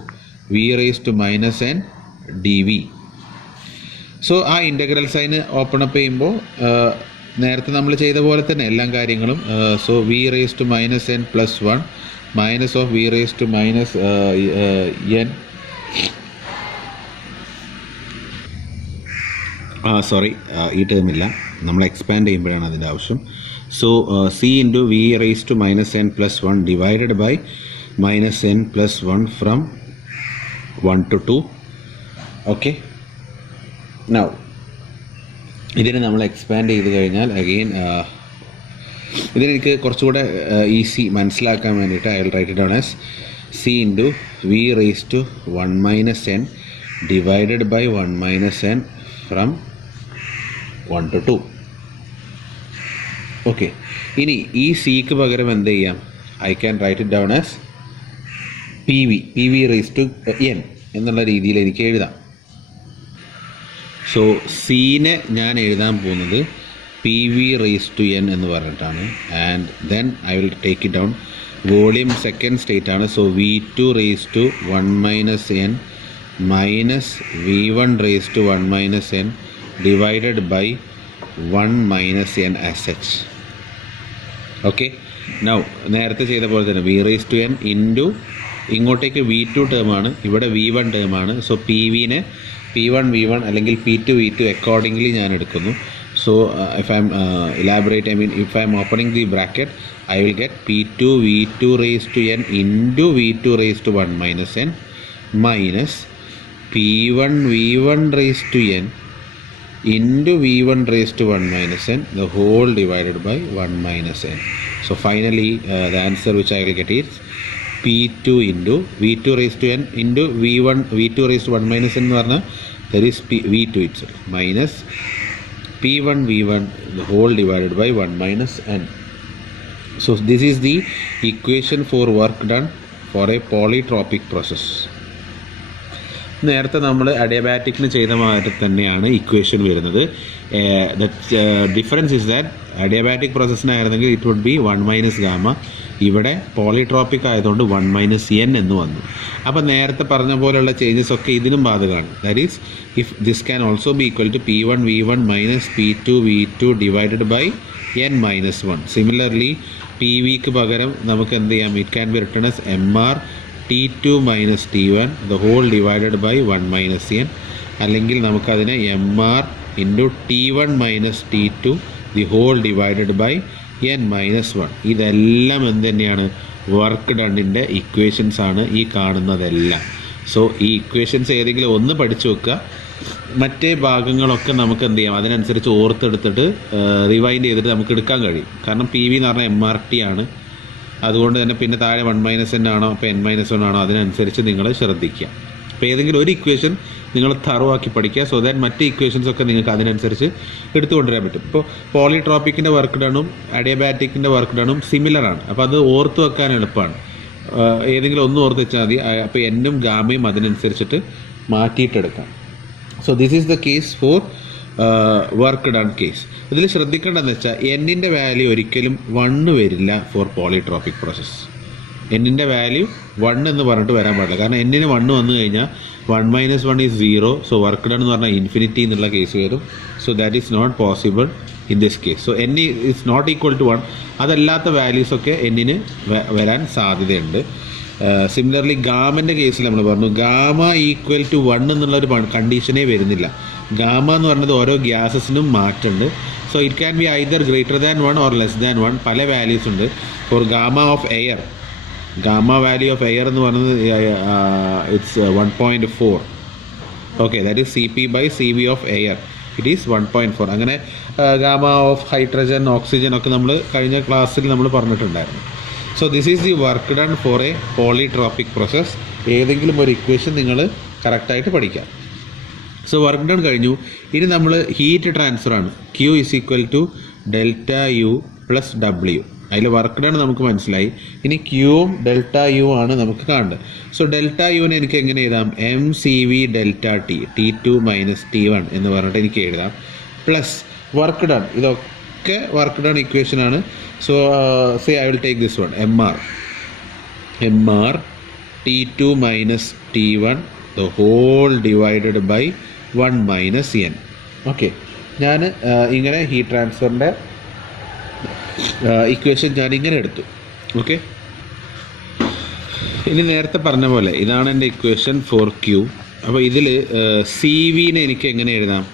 V raised to minus n dV. So ആ integral sign open up ചെയ്യുമ്പോൾ നേരത്തെ നമ്മൾ ചെയ്ത പോലെ തന്നെ എല്ലാ കാര്യങ്ങളും. So V raised to minus n plus 1 minus of V raised to minus n. ഈ ടേമില്ല, നമ്മൾ എക്സ്പാൻഡ് ചെയ്യുമ്പോഴാണ് അതിൻ്റെ ആവശ്യം. So C into V raised to minus n plus 1 divided by minus n plus 1 from 1 to 2. Okay, now ഇതിനെ നമ്മൾ expand ചെയ്ത് കഴിഞ്ഞാൽ again ഇതിനെനിക്ക് കുറച്ചുകൂടെ ഈസി മനസ്സിലാക്കാൻ വേണ്ടിയിട്ട് I will right it down as C into V raised to 1 minus n divided by 1 minus n from 1 to 2. Okay, ഇനി ഈ സിക്ക് പകരം എന്ത് ചെയ്യാം? I can write it down as PV raised to n എന്നുള്ള രീതിയിൽ എനിക്ക് എഴുതാം. സോ സീനെ ഞാൻ എഴുതാൻ പോകുന്നത് PV raised to n എന്ന് പറഞ്ഞിട്ടാണ്. And then I will take it down. Volume second state ആണ്. So V2 raised to 1 minus n minus V1 raised to 1 minus n divided by 1 minus n as such. Okay. Now നേരത്തെ ചെയ്ത പോലെ തന്നെ v⁻n into ഇങ്ങോട്ടേക്ക് v2 ടേമാണ്, ഇവിടെ v1 ടേമാണ്. So p1 v1 അല്ലെങ്കിൽ p2 v2 accordingly ഞാൻ എടുക്കുന്നു. So if I M elaborate, I mean if I M opening the bracket, I will get p2 v2 raised to n into v2 raised to 1 minus n minus p1 v1 raised to n into v1 raised to 1 minus n the whole divided by 1 minus n. So finally the answer which I will get is p2 into v2 raised to n into v2 raised to 1 minus n എന്ന് പറഞ്ഞാൽ there is v2 itself minus p1 v1 the whole divided by 1 minus n. So this is the equation for work done for a polytropic process. നേരത്തെ നമ്മൾ അഡിയബാറ്റിക്കിന് ചെയ്ത മാതിരി തന്നെയാണ് equation വരുന്നത്. Difference is that adiabatic പ്രോസസ്സിനായിരുന്നെങ്കിൽ it would be 1 minus gamma. ഇവിടെ polytropic ആയതുകൊണ്ട് 1 minus N എന്ന് വന്നു. അപ്പോൾ നേരത്തെ പറഞ്ഞ പോലെയുള്ള ചേഞ്ചസ് ഒക്കെ ഇതിനും ബാധകമാണ്. That is if this can also be equal to p1 v1 minus p2 v2 divided by n minus 1. Similarly P വിക്ക് പകരം നമുക്ക് എന്ത് ചെയ്യാം, it can be written as mr t2 minus t1 the whole divided by 1 minus n, അല്ലെങ്കിൽ നമുക്കതിനെ mr into t1 minus t2 the whole divided by n minus 1. ഇതെല്ലാം എന്ത് തന്നെയാണ്, വർക്ക് ഡണ്ണിൻ്റെ ഇക്വേഷൻസ് ആണ് ഈ കാണുന്നതെല്ലാം. സോ ഈ ഇക്വേഷൻസ് ഏതെങ്കിലും ഒന്ന് പഠിച്ചു വെക്കുക, മറ്റേ ഭാഗങ്ങളൊക്കെ നമുക്ക് എന്ത് ചെയ്യാം, അതിനനുസരിച്ച് ഓർത്തെടുത്തിട്ട് റിവൈൻഡ് ചെയ്തിട്ട് നമുക്ക് എടുക്കാൻ കഴിയും. കാരണം പി വി എന്ന് പറഞ്ഞാൽ MRT ആണ്, അതുകൊണ്ട് തന്നെ പിന്നെ താഴെ 1 മൈനസ് n ആണോ അപ്പോൾ n മൈനസ് 1 ആണോ അതിനനുസരിച്ച് നിങ്ങൾ ശ്രദ്ധിക്കുക. അപ്പോൾ ഏതെങ്കിലും ഒരു ഇക്വേഷൻ നിങ്ങൾ തറവാക്കി പഠിക്കുക, സോ ദാറ്റ് മറ്റ് ഇക്വേഷൻസ് ഒക്കെ നിങ്ങൾക്ക് അതിനനുസരിച്ച് എടുത്തുകൊണ്ടുവരാൻ പറ്റും. ഇപ്പോൾ പോളിട്രോപ്പിക്കിൻ്റെ വർക്ക് ഡണും അഡിയബാറ്റിക്കിൻ്റെ വർക്ക് ഡണും സിമിലറാണ്. അപ്പോൾ അത് ഓർത്ത് വെക്കാൻ എളുപ്പമാണ്. ഏതെങ്കിലും ഒന്ന് ഓർത്ത് വെച്ചാൽ മതി. അപ്പോൾ എന്നും ഗാമയും അതിനനുസരിച്ചിട്ട് മാറ്റിയിട്ടെടുക്കാം. So this is the case for work done case. ഇതിൽ ശ്രദ്ധിക്കേണ്ടതെന്ന് വെച്ചാൽ എന്നിൻ്റെ വാല്യൂ ഒരിക്കലും 1 വരില്ല ഫോർ പോളിട്രോപ്പിക് പ്രോസസ്സ്. എന്നിൻ്റെ വാല്യൂ 1 എന്ന് പറഞ്ഞിട്ട് വരാൻ പാടില്ല. കാരണം എന്നിന് 1 വന്നു കഴിഞ്ഞാൽ 1 മൈനസ് 1 ഈസ് 0. സോ വർക്ക് ഡൺ എന്ന് പറഞ്ഞാൽ ഇൻഫിനിറ്റി എന്നുള്ള കേസ് വരും. So that is not possible in this case. So n is not equal to 1. അതല്ലാത്ത വാല്യൂസൊക്കെ എന്നിന് വരാൻ സാധ്യതയുണ്ട്. സിമിലർലി ഗാമൻ്റെ കേസിൽ നമ്മൾ പറഞ്ഞു ഗാമ ഈക്വൽ ടു 1 എന്നുള്ളൊരു കണ്ടീഷനേ വരുന്നില്ല. ഗാമ എന്ന് പറഞ്ഞത് ഓരോ ഗ്യാസസിനും മാറ്റുന്നുണ്ട്. So it can be either greater than 1 or less than 1. പല വാല്യൂസ് ഉണ്ട്. For gamma of air, gamma value of air എന്ന് പറയുന്നത് it's 1.4. Okay, that is CP/CV of air, it is 1.4. അങ്ങനെ ഗാമ ഓഫ് ഹൈഡ്രജൻ, ഓക്സിജൻ ഒക്കെ നമ്മൾ കഴിഞ്ഞ ക്ലാസ്സിൽ നമ്മൾ പറഞ്ഞിട്ടുണ്ടായിരുന്നു. So this is the work done four a polytropic process. ഏതെങ്കിലും ഒരു ഇക്വേഷൻ നിങ്ങൾ കറക്റ്റായിട്ട് പഠിക്കാം. സോ വർക്ക് ഡൺ കഴിഞ്ഞു. ഇനി നമ്മൾ ഹീറ്റ് ട്രാൻസ്ഫറാണ്. Q = ΔU + W. അതിൽ വർക്ക് ഡൺ നമുക്ക് മനസ്സിലായി. ഇനി Qയും ΔU ആണ് നമുക്ക് കാണേണ്ടത്. സോ ΔUവിനെ എനിക്ക് എങ്ങനെ എഴുതാം, mCV ΔT T2 minus T1 എന്ന് പറഞ്ഞിട്ട് എനിക്ക് എഴുതാം. പ്ലസ് വർക്ക് ഡൺ, ഇതൊക്കെ വർക്ക് ഡൺ ഇക്വേഷനാണ്. So say I will take this one, mr T2 minus T1 the whole divided by 1 minus n. Okay, ഞാൻ ഇങ്ങനെ ഹീറ്റ് ട്രാൻസ്ഫറിൻ്റെ ഇക്വേഷൻ ഞാൻ ഇങ്ങനെ എടുത്തു. ഓക്കെ, ഇനി നേരത്തെ പറഞ്ഞ പോലെ ഇതാണ് എൻ്റെ ഇക്വേഷൻ ഫോർ Q. അപ്പോൾ ഇതിൽ CVനെ എനിക്ക് എങ്ങനെ എഴുതാം,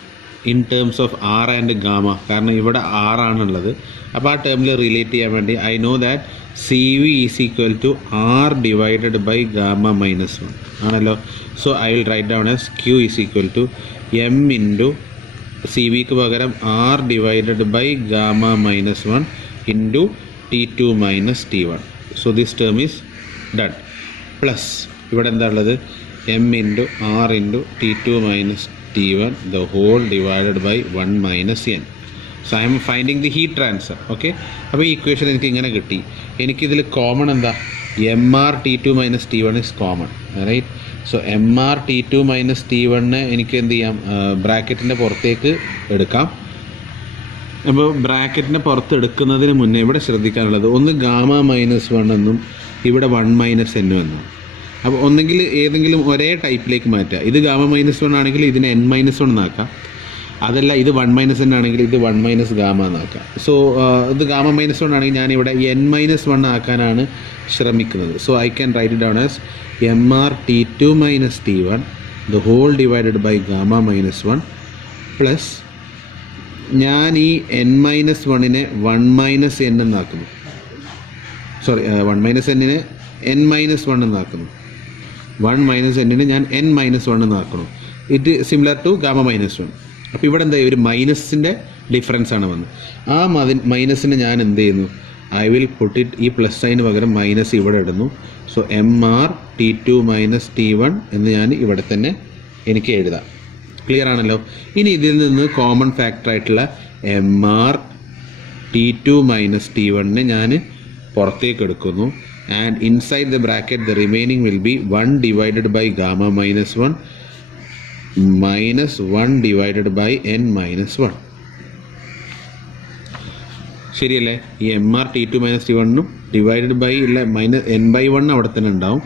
in terms of R and gamma. കാരണം ഇവിടെ R ആണുള്ളത്. അപ്പോൾ ആ ടേമിൽ റിലേറ്റ് ചെയ്യാൻ വേണ്ടി I know that CV = R divided by gamma minus 1 ആണല്ലോ. So I will write down as Q = M into CVക്ക് പകരം R divided by gamma minus 1 into T2 minus T1. So this term is done. Plus ഇവിടെ എന്താ ഉള്ളത്, M into R into T2 minus T1 the whole divided by 1 minus n. So I M finding the heat transfer. Okay, അപ്പോൾ ഈ equation എനിക്ക് ഇങ്ങനെ കിട്ടി. എനിക്കിതിൽ common എന്താ, mr T2 minus T1 is common, right. So mr T2 minus T1 എനിക്ക് എന്ത് ചെയ്യാം, ബ്രാക്കറ്റിൻ്റെ പുറത്തേക്ക് എടുക്കാം. അപ്പോൾ ബ്രാക്കറ്റിൻ്റെ പുറത്ത് എടുക്കുന്നതിന് മുന്നേ ഇവിടെ ശ്രദ്ധിക്കാനുള്ളത്, ഒന്ന് ഗാമ മൈനസ് 1 എന്നും ഇവിടെ 1 മൈനസ് n എന്നും. അപ്പോൾ ഒന്നെങ്കിൽ ഏതെങ്കിലും ഒരേ ടൈപ്പിലേക്ക് മാറ്റുക. ഇത് ഗാമ മൈനസ് 1 ആണെങ്കിൽ ഇതിനെ n മൈനസ് 1 എന്നാക്കാം. അതല്ല ഇത് 1 - n ആണെങ്കിൽ ഇത് 1 - ഗാമ എന്നാക്കാം. സോ ഇത് ഗാമ -1 ആണെങ്കിൽ ഞാനിവിടെ n-1 ആക്കാനാണ് ശ്രമിക്കുന്നത്. So I can write it down as mr T2 - T1 the whole divided by gamma -1 plus ഞാൻ ഈ n-1നെ 1 - n എന്നാക്കുന്നു. Sorry 1 - n-നെ n-1 എന്നാക്കുന്നു. 1 - n-നെ ഞാൻ n-1 എന്നാക്കണം. It similar to gamma -1. അപ്പോൾ ഇവിടെ എന്താ ഒരു മൈനസിൻ്റെ ഡിഫറൻസ് ആണ് വന്നത്. ആ മൈനസിനെ ഞാൻ എന്ത് ചെയ്യുന്നു, ഐ വിൽ പുട്ട് ഇറ്റ്, ഈ പ്ലസ് സൈന് പകരം മൈനസ് ഇവിടെ ഇടുന്നു. സോ mr T2 - T1 എന്ന് ഞാൻ ഇവിടെ തന്നെ എനിക്ക് എഴുതാം. ക്ലിയർ ആണല്ലോ. ഇനി ഇതിൽ നിന്ന് കോമൺ ഫാക്ടറായിട്ടുള്ള mr T2 - T1നെ ഞാൻ പുറത്തേക്ക് എടുക്കുന്നു. And inside the bracket the remaining will be 1 divided by gamma -1 -1 divided by n-1. ശരിയല്ലേ? ഈ mr T2 - T1നും ഡിവൈഡഡ് ബൈ ഉള്ള n/1 അവിടെ തന്നെ ഉണ്ടാവും,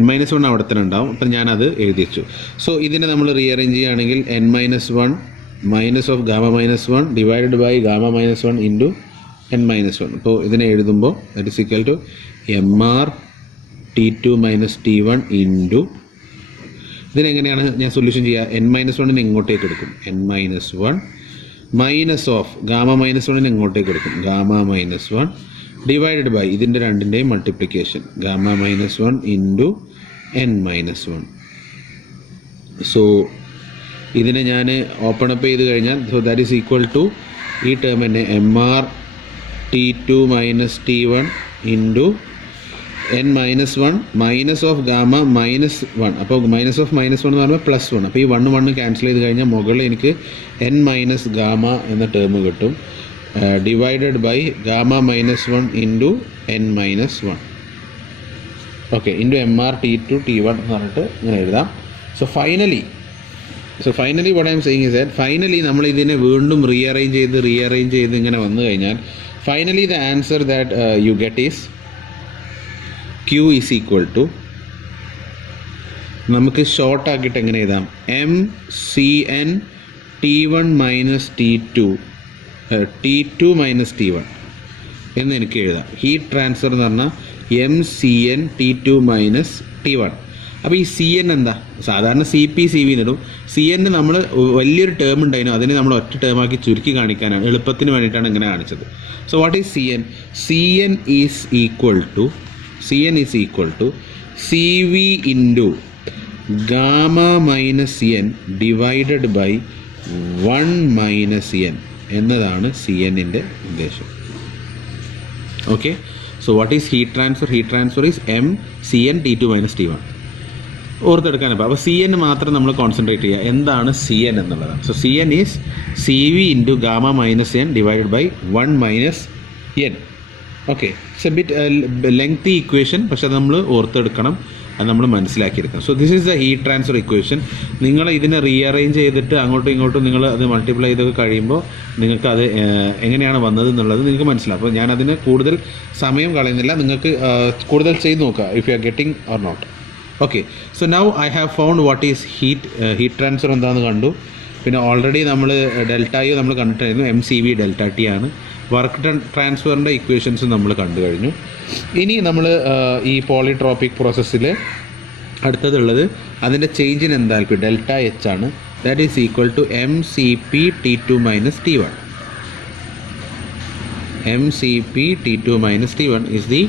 n-1 അവിടെ തന്നെ ഉണ്ടാവും. അപ്പം ഞാനത് എഴുതി വെച്ചു. സോ ഇതിനെ നമ്മൾ റീഅറേഞ്ച് ചെയ്യുകയാണെങ്കിൽ n-1 minus of gamma -1 divided by gamma -1 into n-1. അപ്പോൾ ഇതിനെ എഴുതുമ്പോൾ that is equal to mr T2 - T1 into, ഇതിനെങ്ങനെയാണ് ഞാൻ സൊല്യൂഷൻ ചെയ്യുക, n-1നെ ഇങ്ങോട്ടേക്ക് എടുക്കും, n-1 മൈനസ് ഓഫ് ഗാമ -1നെ ഇങ്ങോട്ടേക്ക് എടുക്കും, ഗാമ -1 ഡിവൈഡഡ് ബൈ ഇതിൻ്റെ രണ്ടിൻ്റെയും multiplication gamma -1 into n-1. So ഇതിനെ ഞാൻ ഓപ്പൺ അപ്പ് ചെയ്ത് കഴിഞ്ഞാൽ so that is equal to ഈ ടേം തന്നെ mr T2 - T1 into n-1 minus of gamma -1. അപ്പോൾ മൈനസ് ഓഫ് -1 എന്ന് പറയുമ്പോൾ +1. അപ്പോൾ ഈ 1 ക്യാൻസൽ ചെയ്ത് കഴിഞ്ഞാൽ മുകളിൽ എനിക്ക് n- ഗാമ എന്ന ടേം കിട്ടും, divided by gamma -1 into n-1. Okay, into mr T2 T1 എന്ന് പറഞ്ഞിട്ട് ഇങ്ങനെ എഴുതാം. So finally what I am saying is that finally നമ്മൾ ഇതിനെ വീണ്ടും റീഅറേഞ്ച് ചെയ്ത് ഇങ്ങനെ വന്നു കഴിഞ്ഞാൽ finally the answer that you get is Q is equal to, നമുക്ക് ഷോർട്ട് ആക്കിയിട്ട് എങ്ങനെ എഴുതാം, mCn T1 - T2 T2 - T1 എന്ന് എനിക്ക് എഴുതാം. ഹീറ്റ് ട്രാൻസ്ഫർ എന്ന് പറഞ്ഞാൽ mCn T2 - T1. അപ്പോൾ ഈ CN എന്താ, സാധാരണ CP CV എന്നിടും. CN നമ്മൾ വലിയൊരു ടേം ഉണ്ടായിരുന്നു, അതിനെ നമ്മൾ ഒറ്റ ടേമാക്കി ചുരുക്കി കാണിക്കാനാണ്, എളുപ്പത്തിന് വേണ്ടിയിട്ടാണ് ഇങ്ങനെ കാണിച്ചത്. So what is CN? CN is equal to CV into gamma -n divided by 1 - n എന്നതാണ് CNൻ്റെ ഉദ്ദേശം. Okay, so what is heat transfer? Heat transfer is mCn T2 - T1. ഓർത്തെടുക്കാനപ്പോൾ അപ്പോൾ CN മാത്രം നമ്മൾ കോൺസെൻട്രേറ്റ് ചെയ്യുക, എന്താണ് CN എന്നുള്ളതാണ്. So CN is CV into gamma -n divided by 1 - n. Okay, it's a bit lengthy equation, പക്ഷെ അത് നമ്മൾ ഓർത്തെടുക്കണം, അത് നമ്മൾ മനസ്സിലാക്കിയെടുക്കണം. So this is the heat transfer equation. നിങ്ങൾ ഇതിനെ റീഅറേഞ്ച് ചെയ്തിട്ട് അങ്ങോട്ടും ഇങ്ങോട്ടും നിങ്ങൾ അത് മൾട്ടിപ്ലൈ ചെയ്തൊക്കെ കഴിയുമ്പോൾ നിങ്ങൾക്ക് അത് എങ്ങനെയാണ് വന്നത് എന്നുള്ളത് നിങ്ങൾക്ക് മനസ്സിലാവും. അപ്പോൾ ഞാനതിന് കൂടുതൽ സമയം കളയുന്നില്ല, നിങ്ങൾക്ക് കൂടുതൽ ചെയ്ത് നോക്കുക if you are getting or not. Okay, so now I have found what is heat transfer എന്താണെന്ന് കണ്ടു. പിന്നെ ഓൾറെഡി നമ്മൾ ΔU നമ്മൾ കണ്ടിട്ടായിരുന്നു, mCV ΔT ആണ്. വർക്ക് ട്രാൻസ്ഫറിൻ്റെ ഇക്വേഷൻസ് നമ്മൾ കണ്ടു കഴിഞ്ഞു. ഇനി നമ്മൾ ഈ പോളിട്രോപ്പിക് പ്രോസസ്സിൽ അടുത്തതുള്ളത് അതിൻ്റെ ചേഞ്ച് ഇൻ എൻതാൽപ്പി ΔH ആണ്. That is equal to mCp T2 - T1. mCp T2 - T1 is the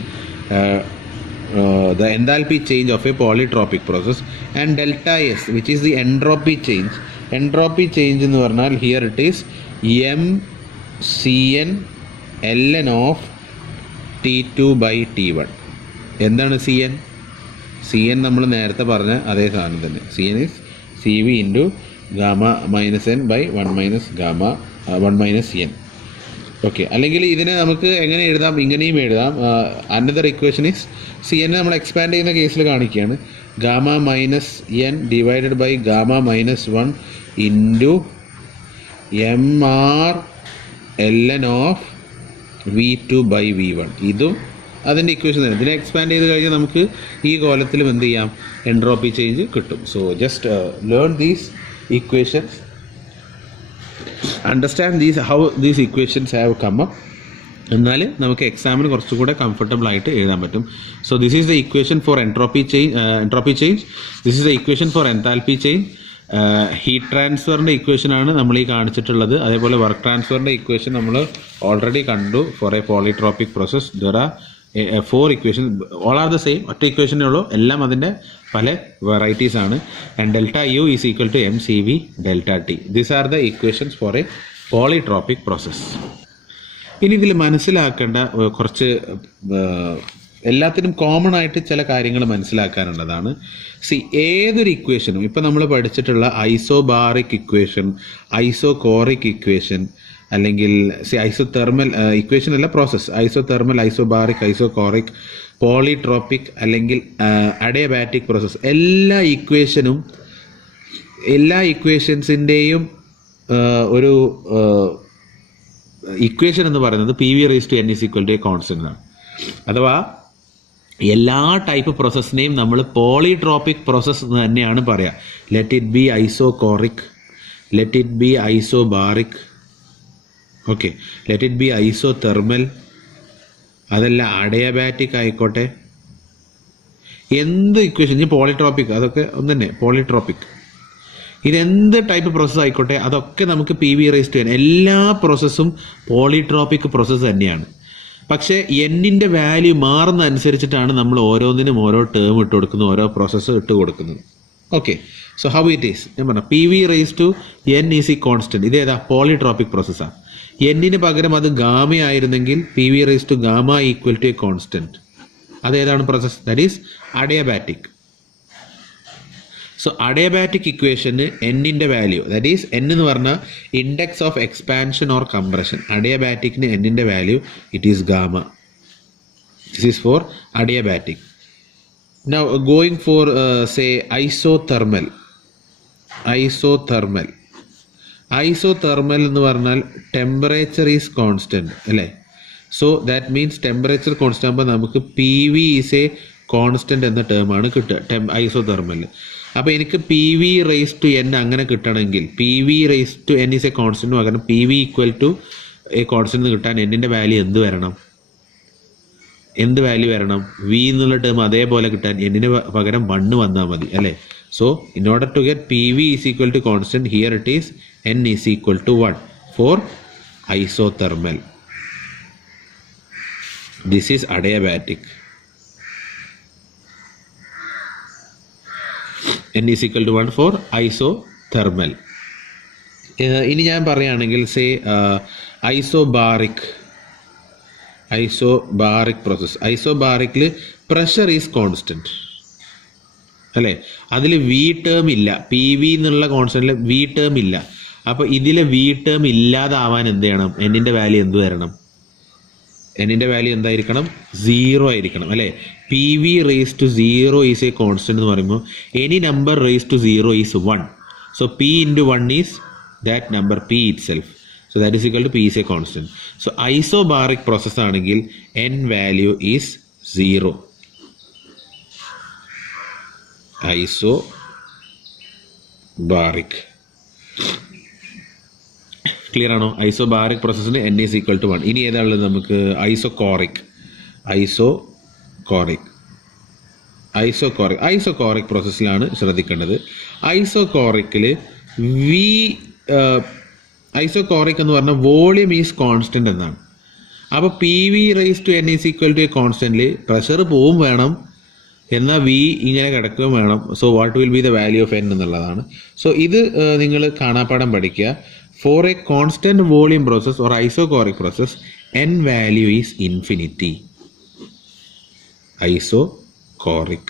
enthalpy change of a polytropic process, and delta S, which is the entropy change. Entropy change എന്ന് പറഞ്ഞാൽ here it is mCn ln of T2 by T1. എന്താണ് CN നമ്മൾ നേരത്തെ പറഞ്ഞ അതേ സാധനം തന്നെ. CN is CV into gamma -n by 1 - n. Okay, അല്ലെങ്കിൽ ഇതിനെ നമുക്ക് എങ്ങനെ എഴുതാം, ഇങ്ങനെയും എഴുതാം. അനദർ ഇക്വേഷൻ ഈസ് CN നമ്മൾ എക്സ്പാൻഡ് ചെയ്യുന്ന കേസിൽ കാണിക്കുകയാണ്, gamma -n divided by gamma -1 into mR ln of V2 by V1. ഇതും അതിൻ്റെ ഇക്വേഷൻ തന്നെ. ഇതിനെ എക്സ്പാൻഡ് ചെയ്ത് കഴിഞ്ഞാൽ നമുക്ക് ഈ കോലത്തിലും എന്ത് ചെയ്യാം, എൻട്രോപ്പി ചേഞ്ച് കിട്ടും. So just learn these equations understand how these equations have come up. എന്നാൽ നമുക്ക് എക്സാമിന് കുറച്ചുകൂടെ കംഫർട്ടബിൾ ആയിട്ട് എഴുതാൻ പറ്റും. So this is the equation for entropy change, this is the equation for enthalpy change. Heat ട്രാൻസ്ഫറിൻ്റെ ഇക്വേഷനാണ് നമ്മൾ ഈ കാണിച്ചിട്ടുള്ളത്. അതേപോലെ വർക്ക് ട്രാൻസ്ഫറിൻ്റെ ഇക്വേഷൻ നമ്മൾ ഓൾറെഡി കണ്ടു. For a polytropic process there are 4 equation, all are the same, ഒറ്റ ഇക്വേഷനേ ഉള്ളൂ, എല്ലാം അതിൻ്റെ പല വെറൈറ്റീസ് ആണ്. And delta U is equal to M C V delta T. These are the equations for a polytropic process. ഇനി ഇതിൽ മനസ്സിലാക്കേണ്ട കുറച്ച് എല്ലാത്തിനും കോമൺ ആയിട്ട് ചില കാര്യങ്ങൾ മനസ്സിലാക്കാനുള്ളതാണ്. ഏതൊരു ഇക്വേഷനും ഇപ്പം നമ്മൾ പഠിച്ചിട്ടുള്ള ഐസോബാറിക് ഇക്വേഷൻ, ഐസോകോറിക് ഇക്വേഷൻ, അല്ലെങ്കിൽ ഐസോതെർമൽ ഇക്വേഷൻ അല്ല process, isothermal, isobaric, isochoric, polytropic അല്ലെങ്കിൽ അഡിയബാറ്റിക് പ്രോസസ്, എല്ലാ ഇക്വേഷൻസിൻ്റെയും ഒരു ഇക്വേഷൻ എന്ന് പറയുന്നത് P V raise to N is equal to a constant ആണ്. അഥവാ എല്ലാ ടൈപ്പ് പ്രോസസ്സിനെയും നമ്മൾ പോളിട്രോപ്പിക് പ്രോസസ്സ് എന്ന് തന്നെയാണ് പറയുക. Let it be isochoric, let it be isobaric, okay, let it be isothermal, അതല്ല അഡിയബാറ്റിക് ആയിക്കോട്ടെ, എന്ത് ഇക്വേഷൻ, ഇനി പോളിട്രോപ്പിക്, അതൊക്കെ ഒന്ന് തന്നെ പോളിട്രോപ്പിക്, ഇതെന്ത് ടൈപ്പ് പ്രോസസ്സ് ആയിക്കോട്ടെ അതൊക്കെ നമുക്ക് P V raise to N, എല്ലാ പ്രോസസ്സും പോളിട്രോപ്പിക് പ്രോസസ്സ് തന്നെയാണ്. പക്ഷേ എന്നിൻ്റെ വാല്യൂ മാറുന്ന അനുസരിച്ചിട്ടാണ് നമ്മൾ ഓരോന്നിനും ഓരോ ടേം ഇട്ട് കൊടുക്കുന്നത്, ഓരോ പ്രോസസ്സ് ഇട്ട് കൊടുക്കുന്നത്. Okay, so how it is ഞാൻ പറഞ്ഞു, P V raise to N is ഈ കോൺസ്റ്റന്റ്. ഇതേതാ പോളിട്രോപ്പിക് പ്രോസസ്സാണ്. എന്നിന് പകരം അത് ഗാമ ആയിരുന്നെങ്കിൽ P V raise to gamma equal to a constant. അതേതാണ് process? That is adiabatic. So adiabatic ഇക്വേഷന് എന്നിൻ്റെ വാല്യൂ, ദാറ്റ് ഈസ് എൻ എന്ന് പറഞ്ഞാൽ index of expansion or compression. അഡിയബാറ്റിക്കിന് എന്നിൻ്റെ value it is gamma. This is for adiabatic. Now going for say isothermal. Isothermal എന്ന് പറഞ്ഞാൽ temperature is constant അല്ലേ? So that means temperature constant ആകുമ്പോൾ നമുക്ക് P V is a constant എന്ന ടേമാണ് കിട്ടുക ഐസോതെർമൽ. അപ്പോൾ എനിക്ക് P V raise to N അങ്ങനെ കിട്ടണമെങ്കിൽ P V raise to N is a constant പകരം P V equal to a constant കിട്ടാൻ എന്നിൻ്റെ വാല്യൂ എന്ത് വാല്യൂ വരണം? വി എന്നുള്ള ടേം അതേപോലെ കിട്ടാൻ എന്നിന് പകരം 1 വന്നാൽ മതി അല്ലേ? So in order to get P V is equal to constant, here it is N is equal to 1 for isothermal. This is adiabatic. n is equal to 1 for isothermal. ഇനി ഞാൻ പറയുകയാണെങ്കിൽ സേ ഐസോബാറിക് പ്രോസസ്. ഐസോബാറിക്കിൽ pressure is constant അല്ലേ? അതിൽ V term ഇല്ല, P V എന്നുള്ള കോൺസ്റ്റന്റിൽ V term ഇല്ല. അപ്പോൾ ഇതിലെ വി ടേം ഇല്ലാതാവാൻ എന്ത് ചെയ്യണം? എന്നിൻ്റെ വാല്യൂ എന്ത് വരണം? എന്നിൻ്റെ വാല്യൂ എന്തായിരിക്കണം? 0 ആയിരിക്കണം അല്ലേ? P V raise to 0 is a constant എന്ന് പറയുമ്പോൾ any number raise to 0 is 1. So P into 1 is that number P ഇറ്റ് self. So that is equal to P is a constant. So isobaric process ആണെങ്കിൽ N value is 0. Isobaric clear ആണോ? Isobaric പ്രോസസ്സിന് N is equal to 1. ഇനി ഏതാണുള്ളത് നമുക്ക്? Isochoric പ്രോസസ്സിലാണ് ശ്രദ്ധിക്കേണ്ടത്. Isochoric എന്ന് പറഞ്ഞാൽ volume is constant എന്നാണ്. അപ്പോൾ P V raise to N is equal to a കോൺസ്റ്റന്റിൽ പ്രഷർ പോവും വേണം, എന്നാൽ വി ഇങ്ങനെ കിടക്കുകയും വേണം. So what will be the value of N എന്നുള്ളതാണ്. സോ ഇത് നിങ്ങൾ കാണാപ്പാഠം പഠിക്കുക. For a constant volume process or isocoric process, n value is infinity. Isocoric.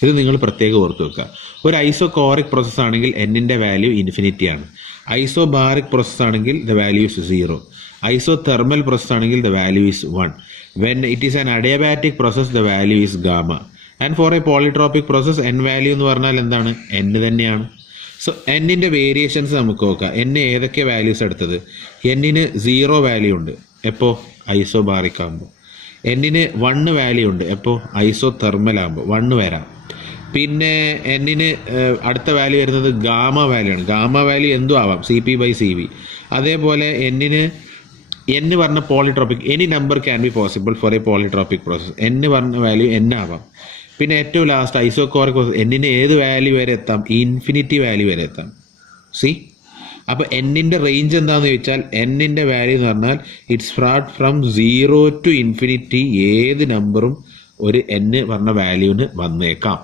ഇത് നിങ്ങൾ പ്രത്യേകം ഓർത്ത് വെക്കുക. ഒരു ഐസോകോറിക് പ്രോസസ് ആണെങ്കിൽ എന്നിൻ്റെ വാല്യൂ ഇൻഫിനിറ്റി ആണ്. ഐസോബാറിക് പ്രോസസ് ആണെങ്കിൽ the value is 0. Isothermal process ആണെങ്കിൽ the value is 1. When it is an adiabatic process, the value is gamma. And for a polytropic process, n value എന്ന് പറഞ്ഞാൽ എന്താണ്? n തന്നെയാണ്. So എന്നിൻ്റെ variations നമുക്ക് നോക്കാം. എൻ ഏതൊക്കെ വാല്യൂസ് എടുത്തത്? എന്നിന് 0 വാല്യൂ ഉണ്ട് എപ്പോൾ? ഐസോബാറിക് ആകുമ്പോൾ. എന്നിന് 1 വാല്യൂ ഉണ്ട് എപ്പോൾ? ഐസോതെർമൽ ആകുമ്പോൾ 1 വരാം. പിന്നെ എന്നിന് അടുത്ത വാല്യൂ വരുന്നത് ഗാമ വാല്യൂ ആണ്. ഗാമ വാല്യൂ എന്തും ആവാം, CP/CV. അതേപോലെ എന്നിന് n പറഞ്ഞ polytropic, any number can be possible for a polytropic process. n പറഞ്ഞ വാല്യൂ n ആവാം. പിന്നെ ഏറ്റവും ലാസ്റ്റ് ഐസോകോറിക് പ്രോസസ്, എന്നിന് ഏത് വാല്യൂ വരെ എത്താം? ഇൻഫിനിറ്റി വാല്യൂ വരെ എത്താം. സി, അപ്പോൾ എന്നിൻ്റെ റേഞ്ച് എന്താണെന്ന് ചോദിച്ചാൽ എന്നിൻ്റെ വാല്യൂ എന്ന് പറഞ്ഞാൽ ഇറ്റ്സ് ഫ്രം 0 to ഇൻഫിനിറ്റി. ഏത് നമ്പറും ഒരു n പറഞ്ഞ വാല്യൂവിന് വന്നേക്കാം.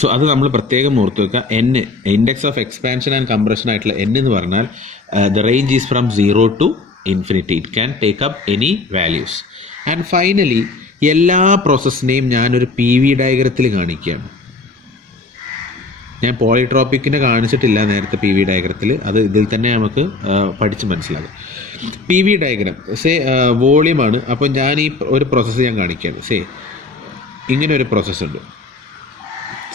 സോ അത് നമ്മൾ പ്രത്യേകം ഓർത്ത് വെക്കുക. n, index of expansion and compression ആയിട്ടുള്ള n എന്ന് പറഞ്ഞാൽ the range is from 0 to infinity. It can take up any values. And finally എല്ലാ പ്രോസസ്സിനെയും ഞാനൊരു PV ഡയഗ്രത്തിൽ കാണിക്കുകയാണ്. ഞാൻ പോളിട്രോപ്പിക്കിനെ കാണിച്ചിട്ടില്ല നേരത്തെ PV ഡയഗ്രത്തിൽ, അത് ഇതിൽ തന്നെ നമുക്ക് പഠിച്ച് മനസ്സിലാകും. PV ഡയഗ്രാം സേ വോളിയമാണ്. അപ്പോൾ ഞാൻ ഈ ഒരു പ്രോസസ്സ് ഞാൻ കാണിക്കുകയാണ്. സേ ഇങ്ങനെ ഒരു പ്രോസസ്സ് ഉണ്ട്.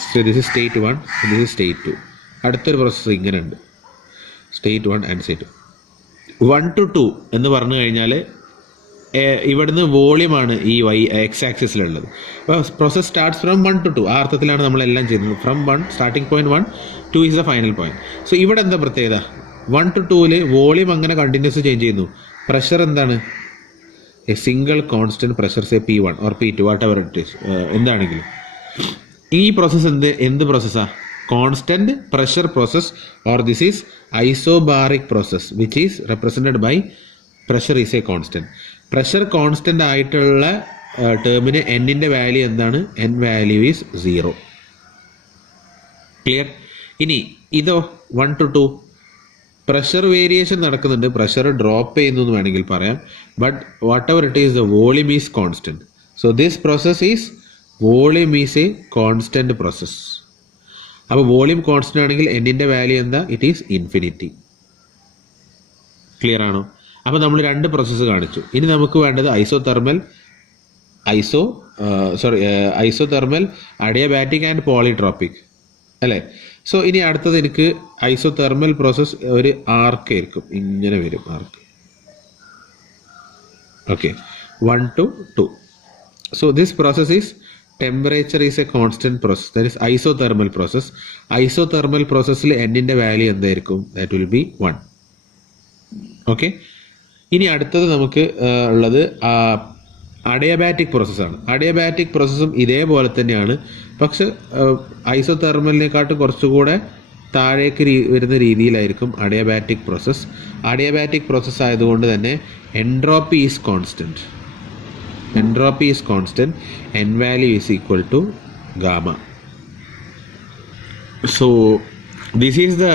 So this is state 1, this is state 2. അടുത്തൊരു പ്രോസസ്സ് ഇങ്ങനെ ഉണ്ട്, സ്റ്റേറ്റ് 1 ആൻഡ് സ്റ്റേറ്റ് 2. 1 to 2 എന്ന് പറഞ്ഞു കഴിഞ്ഞാൽ ഇവിടുന്ന് വോളിയമാണ് ഈ എക്സ് ആക്സിസിലുള്ളത്. അപ്പോൾ പ്രോസസ് സ്റ്റാർട്ട്സ് ഫ്രം 1 to 2. ആ അർത്ഥത്തിലാണ് നമ്മളെല്ലാം ചെയ്യുന്നത്. From 1, starting point 1, 2 is the final point. So ഇവിടെ എന്താ പ്രത്യേകത? 1 to 2ൽ വോളിയം അങ്ങനെ കണ്ടിന്യൂസ് ചേഞ്ച് ചെയ്യുന്നു. പ്രഷർ എന്താണ്? A single constant pressure, say P1 or P2, whatever it is, എന്താണെങ്കിലും. ഈ പ്രോസസ്സ് എന്ത് പ്രോസസ്സാണ്? Constant pressure process, or this is isobaric process which is represented by pressure is a constant. Pressure constant ആയിട്ടുള്ള ടേമിന് എന്നിൻ്റെ value എന്താണ്? n value is 0. Clear? ഇനി ഇതോ 1 to 2 പ്രഷർ വേരിയേഷൻ നടക്കുന്നുണ്ട്, പ്രഷർ ഡ്രോപ്പ് ചെയ്യുന്നു എന്ന് വേണമെങ്കിൽ പറയാം. But whatever it is the volume is constant. So this process is volume is a constant process. അപ്പോൾ വോളിയം കോൺസ്റ്റന്റ് ആണെങ്കിൽ എന്നിൻ്റെ വാല്യൂ എന്താ? It is infinity. ക്ലിയർ ആണോ? അപ്പോൾ നമ്മൾ 2 പ്രോസസ്സ് കാണിച്ചു. ഇനി നമുക്ക് വേണ്ടത് ഐസോതെർമൽ, അഡിയബാറ്റിക് ആൻഡ് പോളിട്രോപ്പിക് അല്ലേ? സോ ഇനി അടുത്തത് എനിക്ക് ഐസോതെർമൽ പ്രോസസ്സ് ഒരു ആർക്ക് ആയിരിക്കും, ഇങ്ങനെ വരും arc. Okay, 1 to 2. So this process is temperature is a constant process, that is isothermal process. Isothermal പ്രോസസ്സിൽ എന്നിൻ്റെ വാല്യൂ എന്തായിരിക്കും? That will B 1. ഓക്കെ, ഇനി അടുത്തത് നമുക്ക് ഉള്ളത് അഡിയബാറ്റിക് പ്രോസസ്സാണ്. അഡിയബാറ്റിക് പ്രോസസ്സും ഇതേപോലെ തന്നെയാണ്, പക്ഷെ ഐസോതെർമലിനെക്കാട്ടും കുറച്ചുകൂടെ താഴേക്ക് വരുന്ന രീതിയിലായിരിക്കും അഡിയബാറ്റിക് പ്രോസസ്സ്. അഡിയബാറ്റിക് പ്രോസസ്സ് ആയതുകൊണ്ട് തന്നെ entropy is constant. Entropy is constant, n value is equal to gamma. So this is the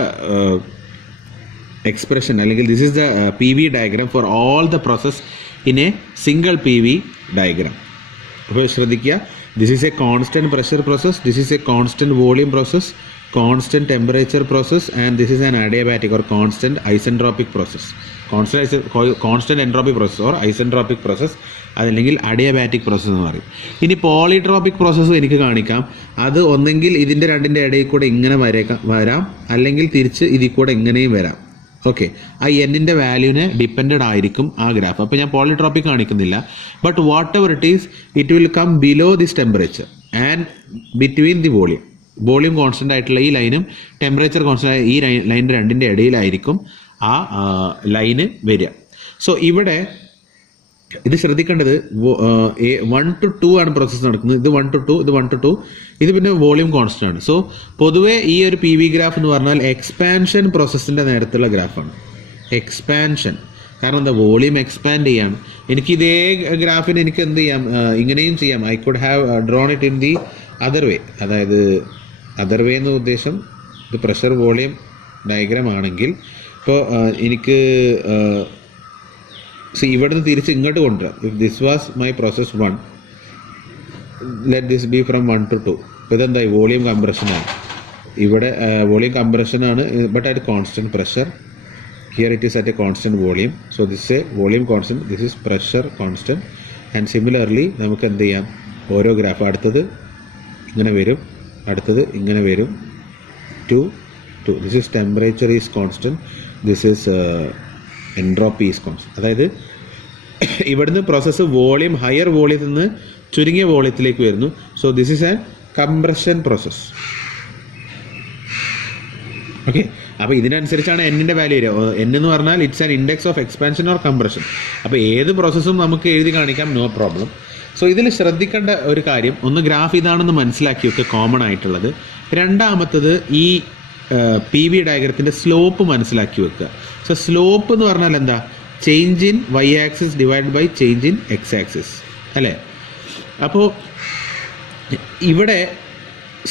expression, അല്ലെങ്കിൽ this is the PV diagram for all the process in a single PV diagram. അപ്പോൾ ശ്രദ്ധിക്കുക, this is a constant pressure process, this is a constant volume process, constant temperature process, and this is an adiabatic or constant isentropic process. Constant entropy process or isentropic process, അതല്ലെങ്കിൽ adiabatic process എന്ന് പറയും. ഇനി polytropic process എനിക്ക് കാണിക്കാം. അത് ഒന്നെങ്കിൽ ഇതിൻ്റെ രണ്ടിൻ്റെ ഇടയിൽ കൂടെ ഇങ്ങനെ വരാം, അല്ലെങ്കിൽ തിരിച്ച് ഇതിൽ കൂടെ ഇങ്ങനെയും വരാം. ഓക്കെ, ആ എന്നിൻ്റെ വാല്യൂവിനെ ഡിപ്പെൻഡഡ് ആയിരിക്കും ആ ഗ്രാഫ്. അപ്പോൾ ഞാൻ പോളിട്രോപ്പിക് കാണിക്കുന്നില്ല. But whatever it is, it will come below this temperature and between the volume constant ആയിട്ടുള്ള ഈ ലൈനും ടെമ്പറേച്ചർ കോൺസ്റ്റൻ്റ് ആയ ഈ ലൈനിൻ്റെ രണ്ടിൻ്റെ ഇടയിലായിരിക്കും ആ ലൈന് വരിക. സോ ഇവിടെ ഇത് ശ്രദ്ധിക്കേണ്ടത് 1 to 2 ആണ് പ്രോസസ്സ് നടക്കുന്നത്. ഇത് 1 to 2, ഇത് 1 to 2, ഇത് പിന്നെ വോളിയം കോൺസ്റ്റന്റ് ആണ്. സോ പൊതുവേ ഈ ഒരു PV ഗ്രാഫ് എന്ന് പറഞ്ഞാൽ എക്സ്പാൻഷൻ പ്രോസസ്സിൻ്റെ നേരത്തുള്ള ഗ്രാഫാണ്. എക്സ്പാൻഷൻ, കാരണം എന്താ? വോളിയം എക്സ്പാൻഡ് ചെയ്യാണ്. എനിക്ക് ഇതേ ഗ്രാഫിന് എനിക്ക് എന്ത് ചെയ്യാം? ഇങ്ങനെയും ചെയ്യാം. I could have drone it in the other way. അതായത് അതർ വേ എന്ന് ഉദ്ദേശം ഇത് പ്രഷർ വോളിയം ഡയഗ്രാം ആണെങ്കിൽ ഇപ്പോൾ എനിക്ക് ഇവിടുന്ന് തിരിച്ച് ഇങ്ങോട്ട് കൊണ്ടുവരാം. If this was my process 1, let this be from 1 to 2. ഇപ്പോൾ ഇതെന്തായി? വോളിയം കംപ്രഷനാണ്. ഇവിടെ വോളിയം കംപ്രഷനാണ്, but at constant pressure. Here it is at a constant volume. So this a volume constant, this is pressure constant. And similarly നമുക്ക് എന്ത് ചെയ്യാം? ഓരോ graph, അടുത്തത് ഇങ്ങനെ വരും, അടുത്തത് ഇങ്ങനെ വരും. 2, this is temperature is constant, this is entropy is constant. അതായത് ഇവിടുന്ന് പ്രോസസ്സ് വോളിയം, ഹയർ വോളിയത്തിൽ നിന്ന് ചുരുങ്ങിയ വോളിയത്തിലേക്ക് വരുന്നു. So this is an compression process. Okay, അപ്പോൾ ഇതിനനുസരിച്ചാണ് എന്നിൻ്റെ വാല്യൂ വരിക. എൻ എന്ന് പറഞ്ഞാൽ it's an index of expansion or compression. അപ്പോൾ ഏത് പ്രോസസ്സും നമുക്ക് എഴുതി കാണിക്കാം, നോ പ്രോബ്ലം. സോ ഇതിൽ ശ്രദ്ധിക്കേണ്ട ഒരു കാര്യം, ഒന്ന് ഗ്രാഫ് ഇതാണെന്ന് മനസ്സിലാക്കി വെക്കുക, കോമൺ ആയിട്ടുള്ളത്. രണ്ടാമത്തത് ഈ പി വി ഡയഗ്രത്തിൻ്റെ സ്ലോപ്പ് മനസ്സിലാക്കി വെക്കുക. സോ സ്ലോപ്പ് എന്ന് പറഞ്ഞാൽ എന്താ? Change in Y axis divide by change in X axis അല്ലേ? അപ്പോൾ ഇവിടെ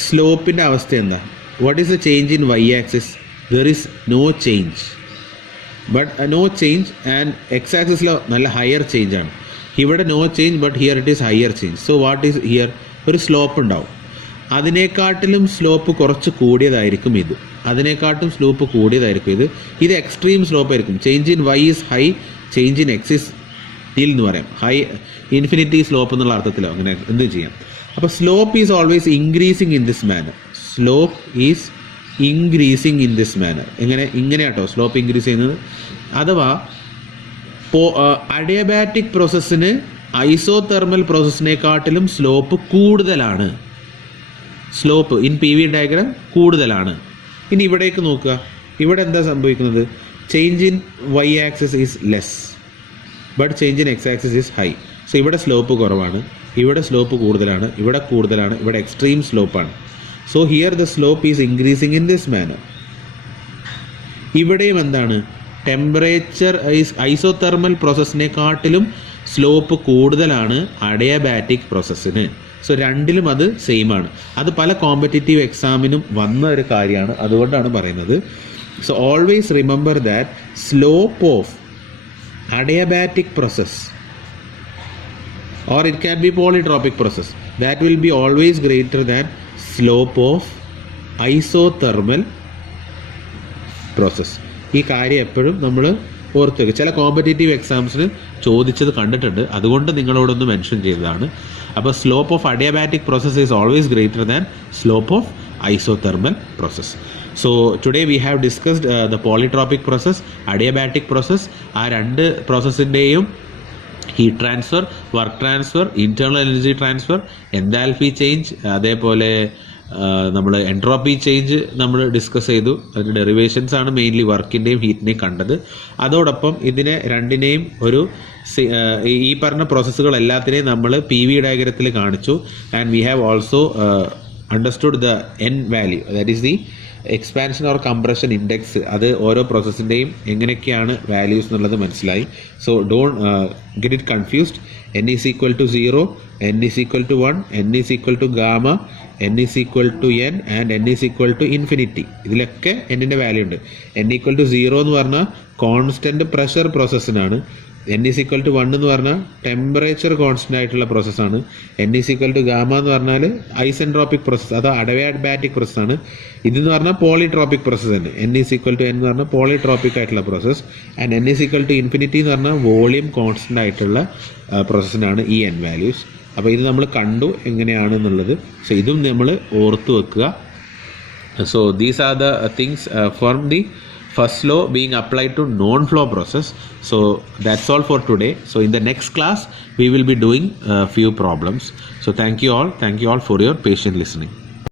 സ്ലോപ്പിൻ്റെ അവസ്ഥ എന്താ? What is the change in Y axis? There is no change, but no change. And X ആക്സിസിലോ നല്ല ഹയർ ചേഞ്ച് ആണ്. ഇവിടെ no change, but here it is higher change. So what is here? ഒരു സ്ലോപ്പ് ഉണ്ടാവും. അതിനേക്കാട്ടിലും slope കുറച്ച് കൂടിയതായിരിക്കും ഇത്. അതിനേക്കാട്ടും slope കൂടിയതായിരിക്കും ഇത്. ഇത് എക്സ്ട്രീം സ്ലോപ്പ് ആയിരിക്കും. Change in Y is high, change in X is nil എന്ന് പറയാം. ഹൈ ഇൻഫിനിറ്റി സ്ലോപ്പ് എന്നുള്ള അർത്ഥത്തിലോ അങ്ങനെ എന്തും ചെയ്യാം. അപ്പോൾ slope is always increasing in this manner. Slope is increasing in this manner. ഇങ്ങനെയാട്ടോ സ്ലോപ്പ് ഇൻക്രീസ് ചെയ്യുന്നത്. അഥവാ അഡിയബാറ്റിക് പ്രോസസ്സിന് ഐസോതെർമൽ പ്രോസസ്സിനെക്കാട്ടിലും സ്ലോപ്പ് കൂടുതലാണ്. Slope in P V diagram കൂടുതലാണ്. ഇനി ഇവിടേക്ക് നോക്കുക. ഇവിടെ എന്താ സംഭവിക്കുന്നത്? Change in Y axis is less, but change in X axis is high. So ഇവിടെ സ്ലോപ്പ് കുറവാണ്, ഇവിടെ സ്ലോപ്പ് കൂടുതലാണ്, ഇവിടെ കൂടുതലാണ്, ഇവിടെ എക്സ്ട്രീം സ്ലോപ്പാണ്. So here the slope is increasing in this manor. ഇവിടെയും എന്താണ്? ടെമ്പറേച്ചർ ഐസോതെർമൽ പ്രോസസ്സിനെക്കാട്ടിലും സ്ലോപ്പ് കൂടുതലാണ് അഡിയബാറ്റിക് പ്രോസസ്സിന്. സോ രണ്ടിലും അത് സെയിം ആണ്. അത് പല കോമ്പറ്റേറ്റീവ് എക്സാമിനും വന്ന ഒരു കാര്യമാണ്, അതുകൊണ്ടാണ് പറയുന്നത്. So always remember that slope of adiabatic process, or it can be polytropic process, that will be always greater than slope of isothermal process. ഈ കാര്യം എപ്പോഴും നമ്മൾ ഓർത്ത് വയ്ക്കുക. ചില കോമ്പറ്റേറ്റീവ് എക്സാംസിന് ചോദിച്ചത് കണ്ടിട്ടുണ്ട്, അതുകൊണ്ട് നിങ്ങളോടൊന്ന് മെൻഷൻ ചെയ്തതാണ്. അപ്പോൾ slope of adiabatic process is always greater than slope of isothermal process. So today we have discussed the polytropic process, adiabatic process. ആ രണ്ട് പ്രോസസ്സിൻ്റെയും heat transfer, work transfer, internal energy transfer, enthalpy change, അതേപോലെ നമ്മൾ entropy change നമ്മൾ discuss ചെയ്തു. അതിൻ്റെ derivations ആണ് mainly വർക്കിൻ്റെയും ഹീറ്റിൻ്റെയും കണ്ടത്. അതോടൊപ്പം ഇതിനെ രണ്ടിനെയും ഒരു ഈ പറഞ്ഞ പ്രോസസ്സുകൾ എല്ലാത്തിനെയും നമ്മൾ പി വി ഡയഗ്രത്തിൽ കാണിച്ചു. And we have also understood the n value, that is the expansion or compression index. അത് ഓരോ പ്രോസസ്സിൻ്റെയും എങ്ങനെയൊക്കെയാണ് വാല്യൂസ് എന്നുള്ളത് മനസ്സിലായി. So don't get it confused. n is equal to 0, n is equal to 1, n is equal to gamma, n is equal to n and n is equal to infinity. ഇതിലൊക്കെ എന്നിൻ്റെ value ഉണ്ട്. n equal to 0 എന്ന് പറഞ്ഞാൽ constant pressure പ്രോസസ്സിനാണ്. n is equal to 1 എന്ന് പറഞ്ഞാൽ temperature constant ആയിട്ടുള്ള പ്രോസസ്സാണ്. n is equal to gamma എന്ന് പറഞ്ഞാൽ ഐസെൻട്രോപ്പിക് പ്രോസസ്സ്, അത് അഡിയാബാറ്റിക് പ്രോസസ്സാണ്. ഇതെന്ന് പറഞ്ഞാൽ പോളിട്രോപ്പിക് പ്രോസസ്സ് തന്നെ. n is equal to n എന്ന് പറഞ്ഞാൽ പോളിട്രോപ്പിക് ആയിട്ടുള്ള process. And n is equal to infinity എന്ന് പറഞ്ഞാൽ വോളിയം കോൺസ്റ്റൻ്റ് ആയിട്ടുള്ള പ്രോസസ്സിനാണ് ഈ n വാല്യൂസ്. അപ്പോൾ ഇത് നമ്മൾ കണ്ടു എങ്ങനെയാണെന്നുള്ളത്. സോ ഇതും നമ്മൾ ഓർത്ത് വെക്കുക. So these are the things from the first law being applied to non-flow process. So that's all for today. So in the next class we will be doing a few problems. So thank you all for your patient listening.